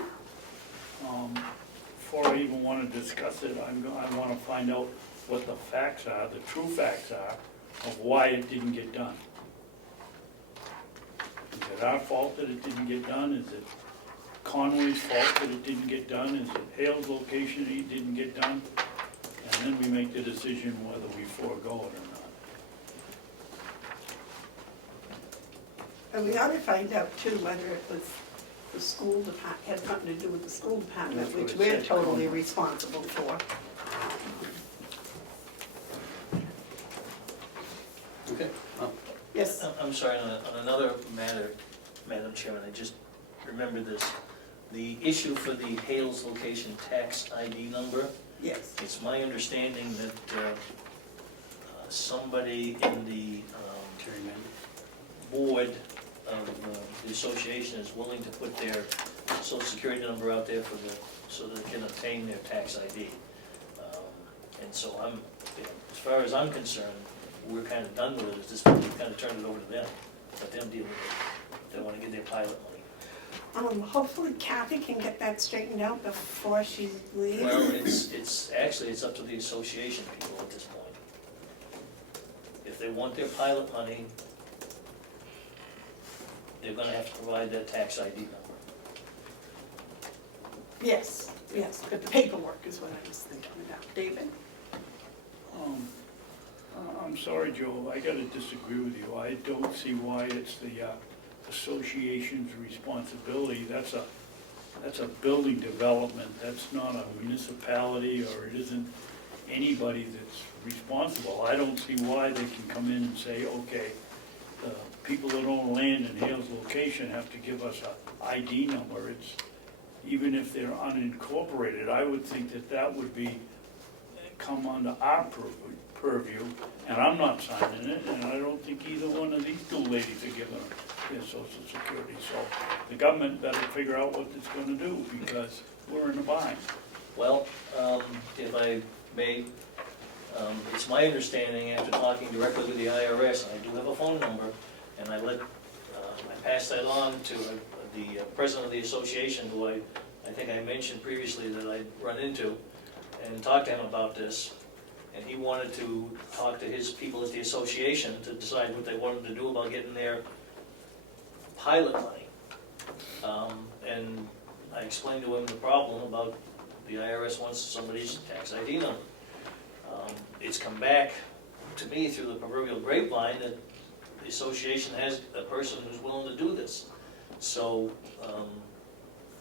Before I even want to discuss it, I want to find out what the facts are, the true facts are, of why it didn't get done. Is it our fault that it didn't get done? Is it Conway's fault that it didn't get done? Is it Hale's location that it didn't get done? And then we make the decision whether we forego it or not. And we ought to find out too whether it was the school department, had something to do with the school department, That's what which it we're said. totally responsible for. Okay. Yes, I'm sorry, on another matter, Madam Chairman, I just remembered this. The issue for the Hales location tax ID number, yes. it's my understanding that somebody in the board of the association is willing to put their social security number out there for the, so that they can obtain their tax ID. And so I'm, as far as I'm concerned, we're kind of done with it. At this point, we've kind of turned it over to them, let them deal with it. They want to get their pilot money. Hopefully Kathy can get that straightened out before she leaves. Well, it's actually, it's up to the association people at this point. If they want their pilot money, they're gonna have to provide that tax ID number. Yes, yes, but the paperwork is what I was thinking about. David? I'm sorry, Joe, I gotta disagree with you. I don't see why it's the association's responsibility. That's a building development. That's not a municipality, or it isn't anybody that's responsible. I don't see why they can come in and say, okay, the people that own land in Hale's location have to give us a ID number. It's, even if they're unincorporated, I would think that that would be, come under our purview, and I'm not signing it, and I don't think either one of these two ladies are giving their social security. So the government better figure out what it's gonna do, because we're in a bind. Well, if I may, it's my understanding, after talking directly with the IRS, and I do have a phone number, and I pass that on to the president of the association, who I think I mentioned previously that I'd run into, and talked to him about this, and he wanted to talk to his people at the association to decide what they wanted to do about getting their pilot money. And I explained to him the problem about the IRS wants somebody's tax ID number. It's come back to me through the proverbial grapevine that the association has a person who's willing to do this. So,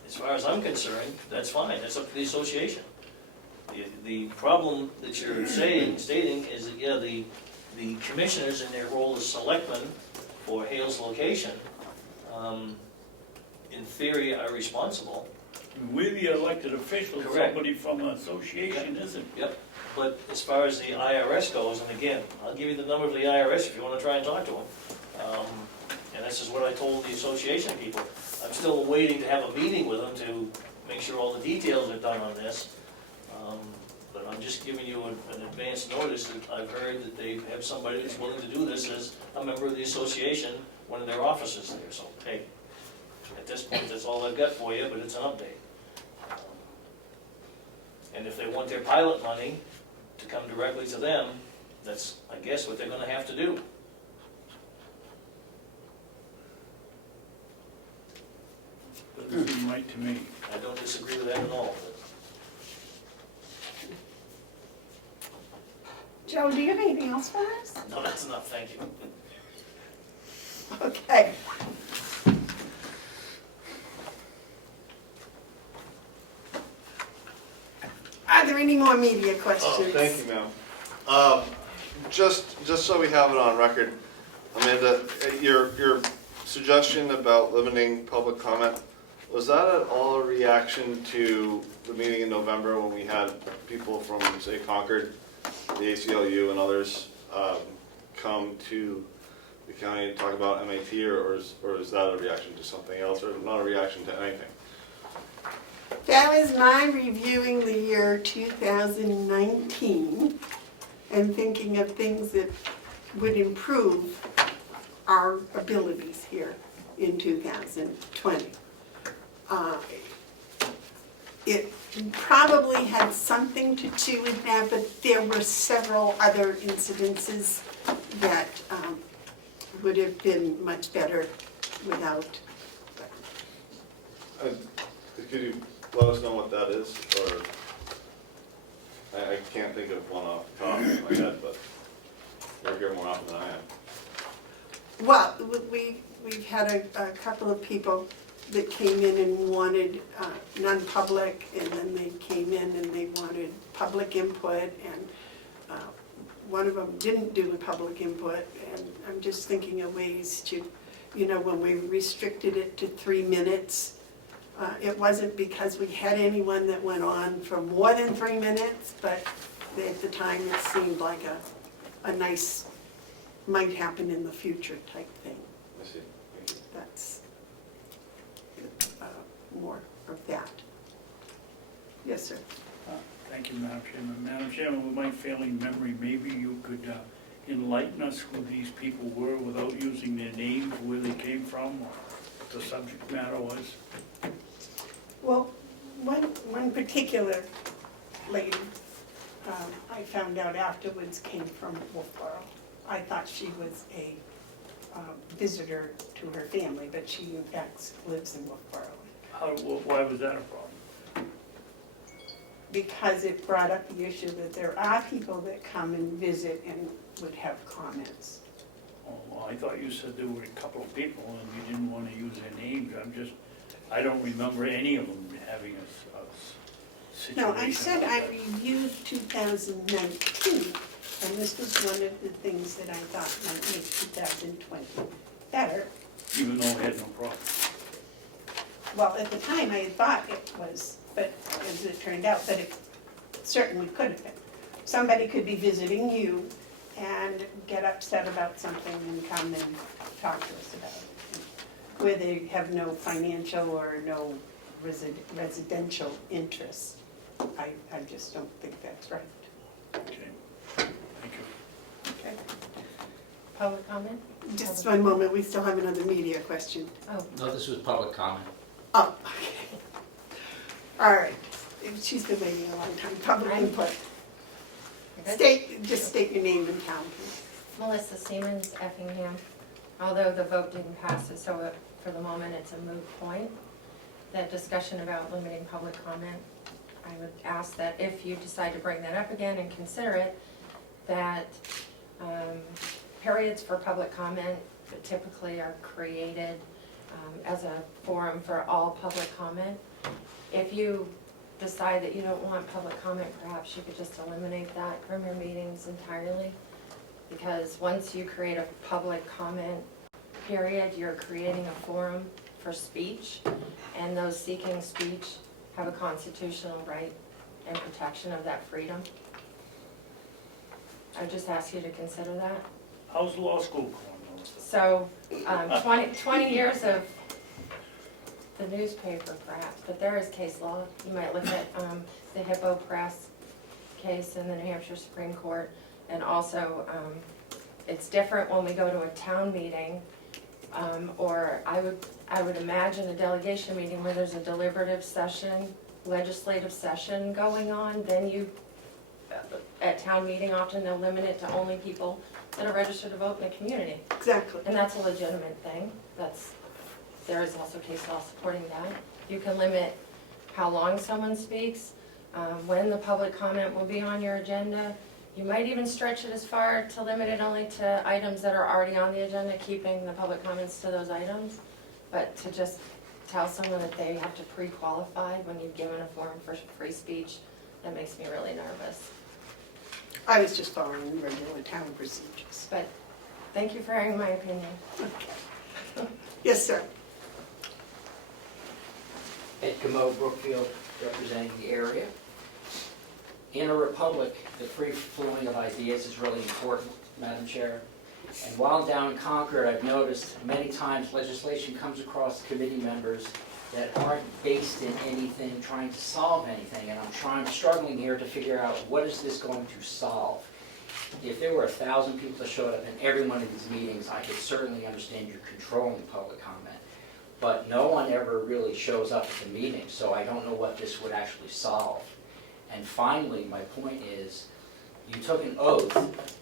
as far as I'm concerned, that's fine, that's up to the association. The problem that you're stating is that, yeah, the commissioners in their role as selectmen for Hale's location in theory, are responsible. We're the elected officials, Correct. somebody from an association isn't. Yep. But as far as the IRS goes, and again, I'll give you the number of the IRS if you wanna try and talk to them. And this is what I told the association people. I'm still waiting to have a meeting with them to make sure all the details are done on this. But I'm just giving you an advance notice that I've heard that they have somebody that's willing to do this as a member of the association, one of their officers there, so, hey, at this point, that's all I've got for you, but it's an update. And if they want their pilot money to come directly to them, that's, I guess, what they're gonna have to do. Doesn't seem right to me. I don't disagree with that at all, but Joe, do you have anything else for us? no, that's enough, thank you. Okay. Are there any more media questions? Oh, thank you, ma'am. Just so we have it on record, Amanda, your suggestion about limiting public comment, was that at all a reaction to the meeting in November when we had people from, say, Concord, the ACLU and others come to the county to talk about MAT, or is that a reaction to something else, or not a reaction to anything? That was my reviewing the year 2019 and thinking of things that would improve our abilities here in 2020. It probably had something to do with that, but there were several other incidences that would have been much better without. Could you let us know what that is, or, I can't think of one off the top of my head, but you're here more often than I am. Well, we've had a couple of people that came in and wanted non-public, and then they came in and they wanted public input, and one of them didn't do the public input, and I'm just thinking of ways to, when we restricted it to 3 minutes, it wasn't because we had anyone that went on for more than 3 minutes, but at the time it seemed like a nice, might happen in the future type thing. I see, thank you. That's more of that. Yes, sir. Thank you, Madam Chairman. Madam Chairman, with my failing memory, maybe you could enlighten us who these people were without using their names, where they came from, or what the subject matter was. Well, one particular lady, I found out afterwards, came from Wolfboro. I thought she was a visitor to her family, but she in fact lives in Wolfboro. Why was that a problem? Because it brought up the issue that there are people that come and visit and would have comments. Oh, well, I thought you said there were a couple of people and you didn't want to use their names. I don't remember any of them having a situation. No, I said I like that. reviewed 2019, and this was one of the things that I thought might make 2020 better. Even though it had no problem. Well, at the time, I thought it was, but as it turned out, that it certainly could have been. Somebody could be visiting you and get upset about something and come and talk to us about it, where they have no financial or no residential interests. I just don't think that's right. Okay, thank you. Okay. Public comment? Just one moment, we still have another media question. Oh, No, this was public comment. Oh, okay. All right, she's been waiting a long time, public input. Just state your name and town, please. Melissa Siemens, Effingham. Although the vote didn't pass, so for the moment it's a moot point. That discussion about limiting public comment, I would ask that if you decide to bring that up again and consider it, that periods for public comment typically are created as a forum for all public comment. If you decide that you don't want public comment, perhaps you could just eliminate that from your meetings entirely. Because once you create a public comment period, you're creating a forum for speech, and those seeking speech have a constitutional right and protection of that freedom. I just ask you to consider that. How's law school going, Melissa? So, 20 years of the newspaper perhaps, but there is case law. You might look at the Hippo Press case in the New Hampshire Supreme Court. And also, it's different when we go to a town meeting, or I would imagine a delegation meeting where there's a deliberative session, legislative session going on, then you, at town meeting, often they'll limit it to only people that are registered to vote in the community. Exactly. And that's a legitimate thing. There is also case law supporting that. You can limit how long someone speaks, when the public comment will be on your agenda. You might even stretch it as far to limit it only to items that are already on the agenda, keeping the public comments to those items. But to just tell someone that they have to pre-qualify when you've given a forum for free speech, that makes me really nervous. I was just following regular town procedures. But thank you for hearing my opinion. Yes, sir. Ed Camo, Brookfield, representing the area. In a republic, the free flowing of ideas is really important, Madam Chair. And while down in Concord, I've noticed many times legislation comes across committee members that aren't based in anything, trying to solve anything. And I'm struggling here to figure out what is this going to solve. If there were 1,000 people that showed up in every one of these meetings, I could certainly understand you're controlling public comment. But no one ever really shows up at the meeting, so I don't know what this would actually solve. And finally, my point is, you took an oath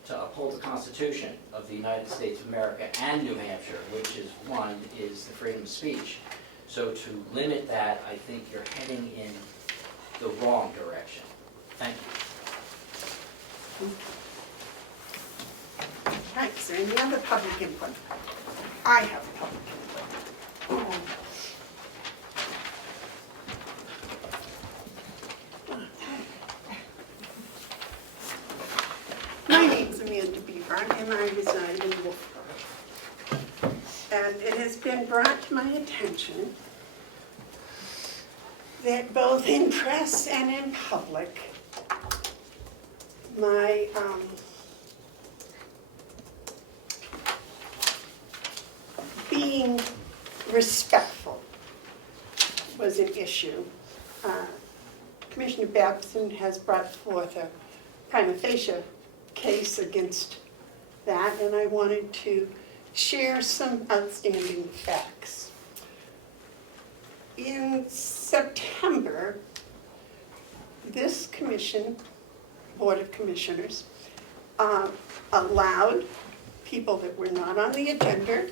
to uphold the Constitution of the United States of America and New Hampshire, which is one, is the freedom of speech. So to limit that, I think you're heading in the wrong direction. Thank you. Right, is there any other public input? I have public input. My name's Amanda Beaver, and I reside in Wolfboro. And it has been brought to my attention that both in press and in public, my being respectful was an issue. Commissioner Babson has brought forth a prima facie case against that, and I wanted to share some outstanding facts. In September, this commission, Board of Commissioners, allowed people that were not on the agenda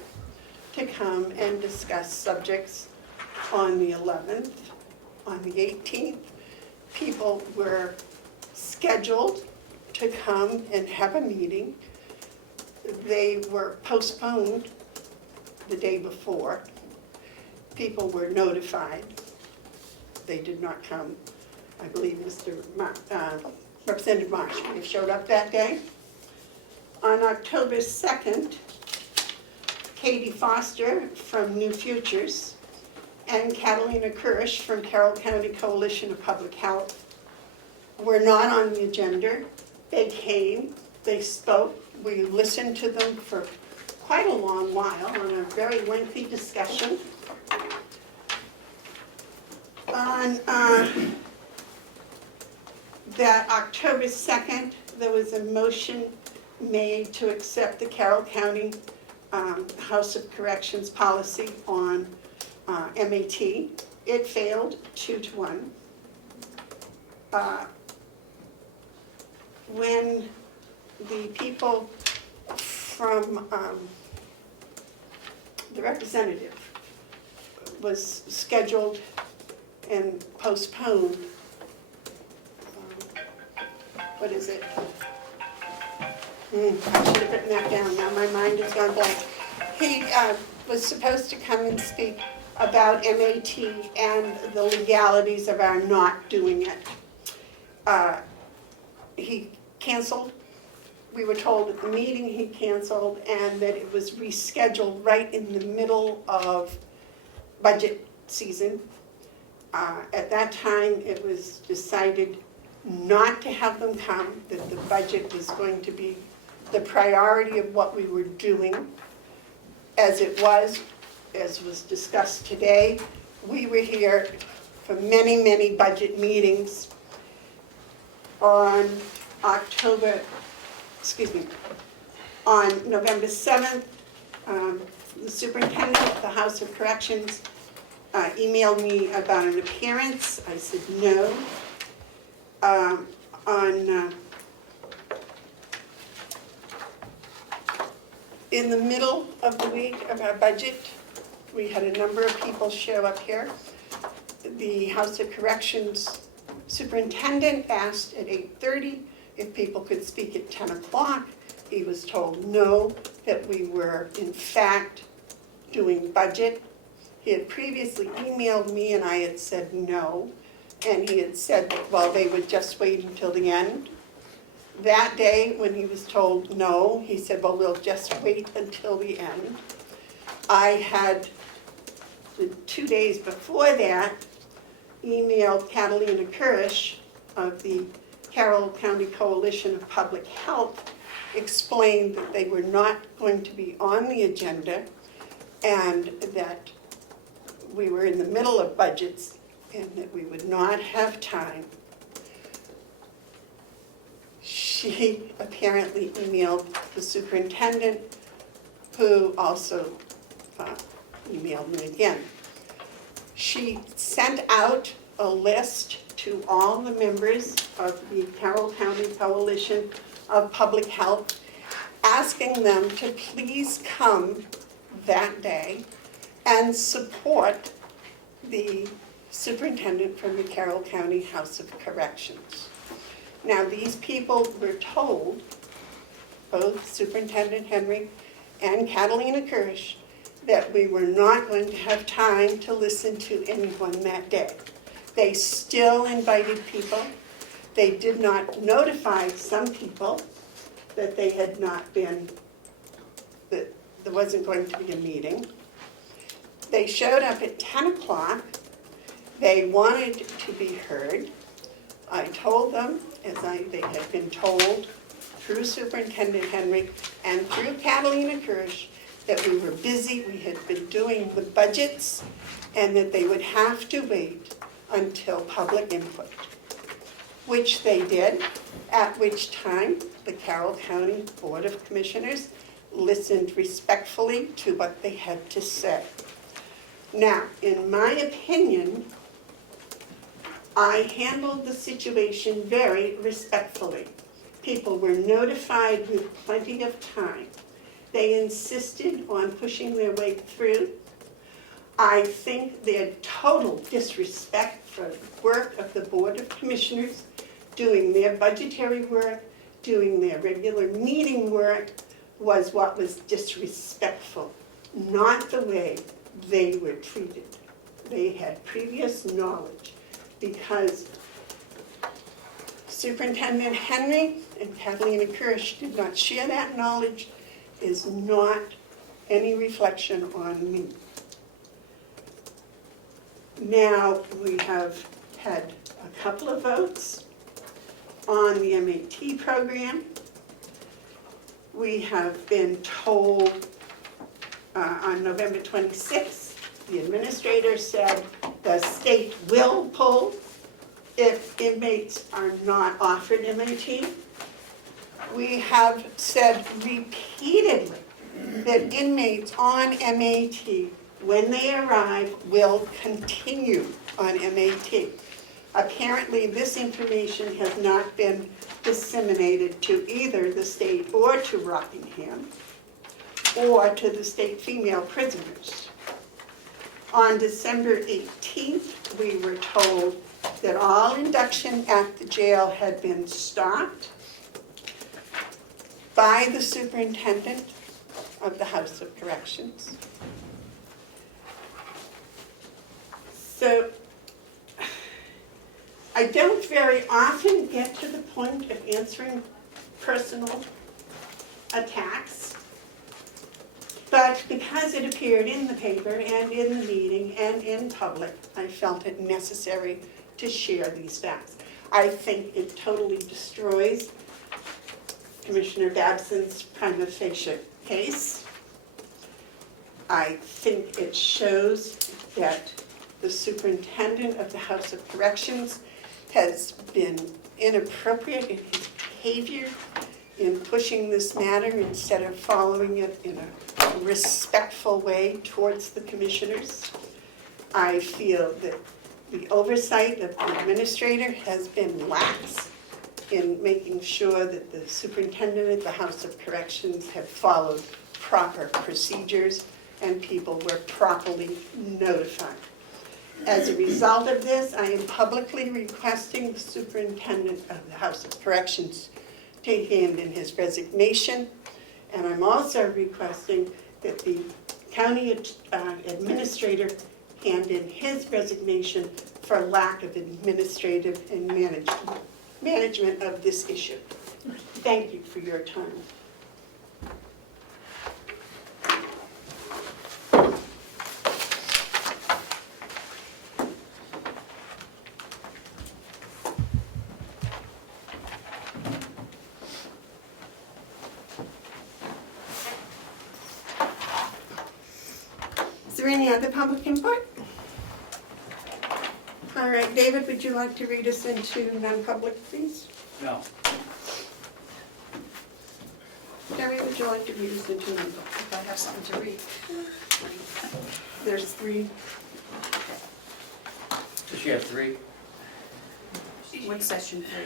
to come and discuss subjects on the 11th, on the 18th. People were scheduled to come and have a meeting. They were postponed the day before. People were notified. They did not come. I believe Representative Marsh may have showed up that day. On October 2nd, Katie Foster from New Futures and Catalina Kirsch from Carroll County Coalition of Public Health were not on the agenda. They came, they spoke, we listened to them for quite a long while on a very lengthy discussion. On that October 2nd, there was a motion made to accept the Carroll County House of Corrections policy on MAT. It failed 2-1. When the people from the representative was scheduled and postponed, what is it? I should have written that down, now my mind has gone blank. He was supposed to come and speak about MAT and the legalities of our not doing it. He canceled we were told at the meeting he canceled and that it was rescheduled right in the middle of budget season. At that time, it was decided not to have them come, that the budget was going to be the priority of what we were doing. As it was, as was discussed today, we were here for many, many budget meetings on on November 7th, the superintendent of the House of Corrections emailed me about an appearance. I said no. In the middle of the week of our budget, we had a number of people show up here. The House of Corrections superintendent asked at 8:30 if people could speak at 10 o'clock. He was told no, that we were in fact doing budget. He had previously emailed me and I had said no, and he had said that, well, they would just wait until the end. That day, when he was told no, he said, well, we'll just wait until the end. I had, the 2 days before that, emailed Catalina Kirsch of the Carroll County Coalition of Public Health, explained that they were not going to be on the agenda and that we were in the middle of budgets and that we would not have time. She apparently emailed the superintendent, who also emailed me again. She sent out a list to all the members of the Carroll County Coalition of Public Health, asking them to please come that day and support the superintendent from the Carroll County House of Corrections. Now, these people were told, both Superintendent Henry and Catalina Kirsch, that we were not going to have time to listen to anyone that day. They still invited people. They did not notify some people that they had not been, that there wasn't going to be a meeting. They showed up at 10 o'clock. They wanted to be heard. I told them, as they had been told through Superintendent Henry and through Catalina Kirsch, that we were busy, we had been doing the budgets, and that they would have to wait until public input, which they did, at which time the Carroll County Board of Commissioners listened respectfully to what they had to say. Now, in my opinion, I handled the situation very respectfully. People were notified with plenty of time. They insisted on pushing their way through. I think their total disrespect for the work of the Board of Commissioners, doing their budgetary work, doing their regular meeting work, was what was disrespectful, not the way they were treated. They had previous knowledge, because Superintendent Henry and Catalina Kirsch did not share that knowledge, is not any reflection on me. Now, we have had a couple of votes on the MAT program. We have been told on November 26th, the administrator said the state will pull if inmates are not offered MAT. We have said repeatedly that inmates on MAT, when they arrive, will continue on MAT. Apparently, this information has not been disseminated to either the state or to Rockingham or to the state female prisoners. On December 18th, we were told that all induction at the jail had been stopped by the superintendent of the House of Corrections. So I don't very often get to the point of answering personal a tax. But because it appeared in the paper and in the meeting and in public, I felt it necessary to share these facts. I think it totally destroys Commissioner Babson's prima facie case. I think it shows that the superintendent of the House of Corrections has been inappropriate in his behavior in pushing this matter instead of following it in a respectful way towards the commissioners. I feel that the oversight of the administrator has been lax in making sure that the superintendent of the House of Corrections have followed proper procedures and people were properly notified. As a result of this, I am publicly requesting the superintendent of the House of Corrections to hand in his resignation, and I'm also requesting that the county administrator hand in his resignation for lack of administrative and management of this issue. Thank you for your time. Is there any other public input? All right, David, would you like to read us into non-public, please? No. Terry, would you like to read us into non-public? If I have something to read. There's 3. Does she have 3? What's session 3?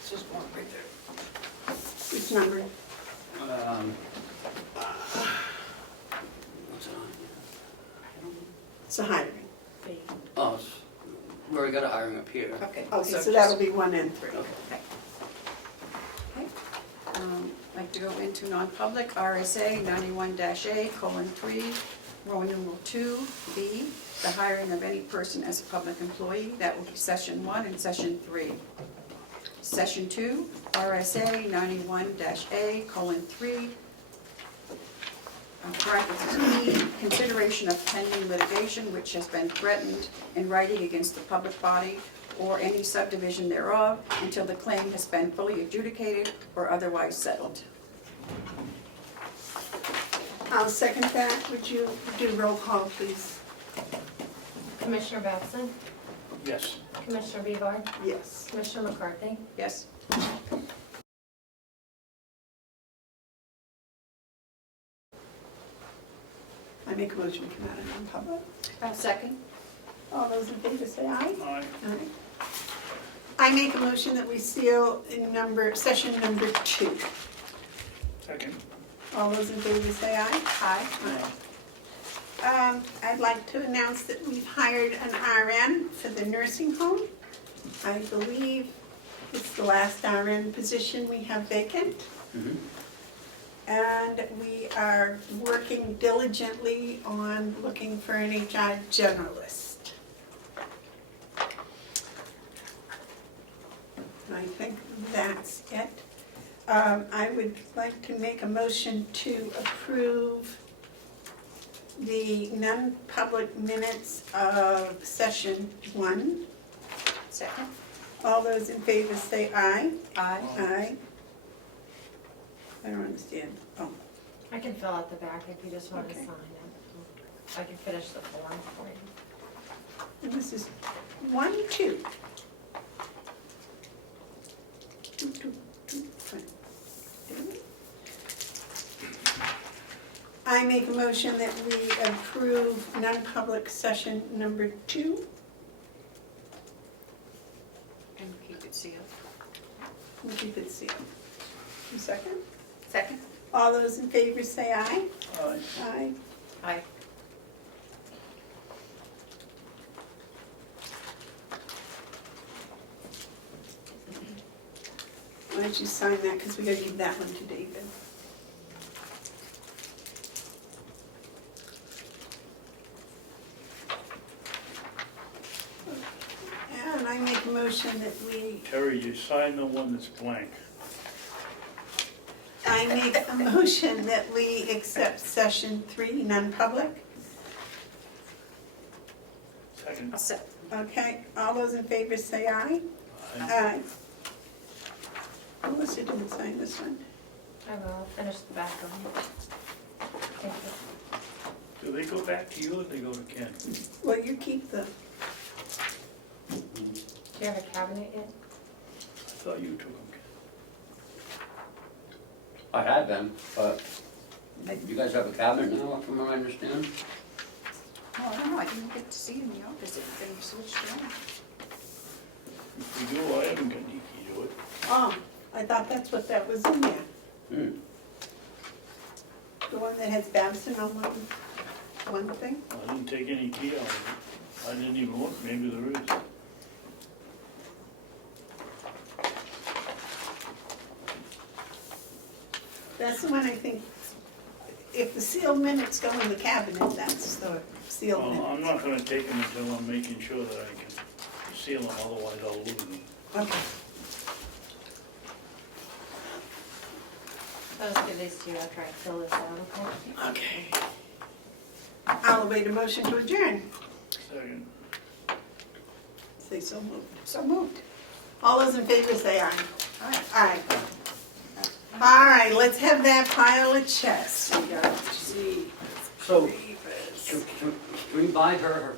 It's just one right there. Which number? What's it on? It's a hiring. Oh, we already got a hiring up here. Okay. Okay, so that'll be 1 and 3. Okay. Okay. I'd like to go into non-public, RSA 91-A:3, Roman numeral 2B, the hiring of any person as a public employee. That will be session 1 and session 3. Session 2, RSA 91-A:3, parentheses E, consideration of pending litigation which has been threatened in writing against the public body or any subdivision thereof until the claim has been fully adjudicated or otherwise settled. I'll second that. Would you do roll call, please? Commissioner Babson, Yes. Commissioner Bevard, Yes. Commissioner McCarthy. Yes? I make a motion to come out of non-public. Second? All those in favor say aye. Aye. Aye. I make a motion that we seal in session number 2. Second. All those in favor say aye. Aye. Aye. I'd like to announce that we've hired an RN for the nursing home. I believe it's the last RN position we have vacant. Mhm. And we are working diligently on looking for an HR generalist. I think that's it. I would like to make a motion to approve the non-public minutes of session 1. Second? All those in favor say aye. Aye. Aye. I don't understand. Oh, I can fill out the back if you just want to Okay. sign it. I can finish the form for you. and this is 1, 2. 2, 2, 2, 5. I make a motion that we approve non-public session number 2. And keep it sealed. We'll keep it sealed. You second? Second? All those in favor say aye. Aye. Aye. Aye. Why don't you sign that, because we gotta give that one to David. And I make a motion that we, Terry, you sign the one that's blank. I make a motion that we accept session 3, non-public. Second. Okay, all those in favor say aye. Aye. Melissa didn't sign this one. I will finish the back one. Thank you. Do they go back to you or they go to Ken? Well, you keep the, Do you have a cabinet yet? I thought you took them, I had them, but you guys have a cabinet now, from what I understand? Oh, I don't know, I didn't get to see in the office if they switched around. Ken. If we do, I haven't got any key to it. oh, I thought that's what that was in there. Hmm. The one that has Babson on one thing? I didn't take any key out of it. I didn't even look, maybe there is. That's the one I think, if the sealed minutes go in the cabinet, that's the sealed Well, I'm minutes. not gonna take them until I'm making sure that I can seal them, otherwise I'll lose them. Okay. I'll just give these to you after I fill this out, okay? Okay. I'll await a motion to adjourn. Second. Say so moved. So moved. All those in favor say aye. Aye. Aye. All right, let's have that pile of checks. We got, gee, So, Jeepers. should we buy her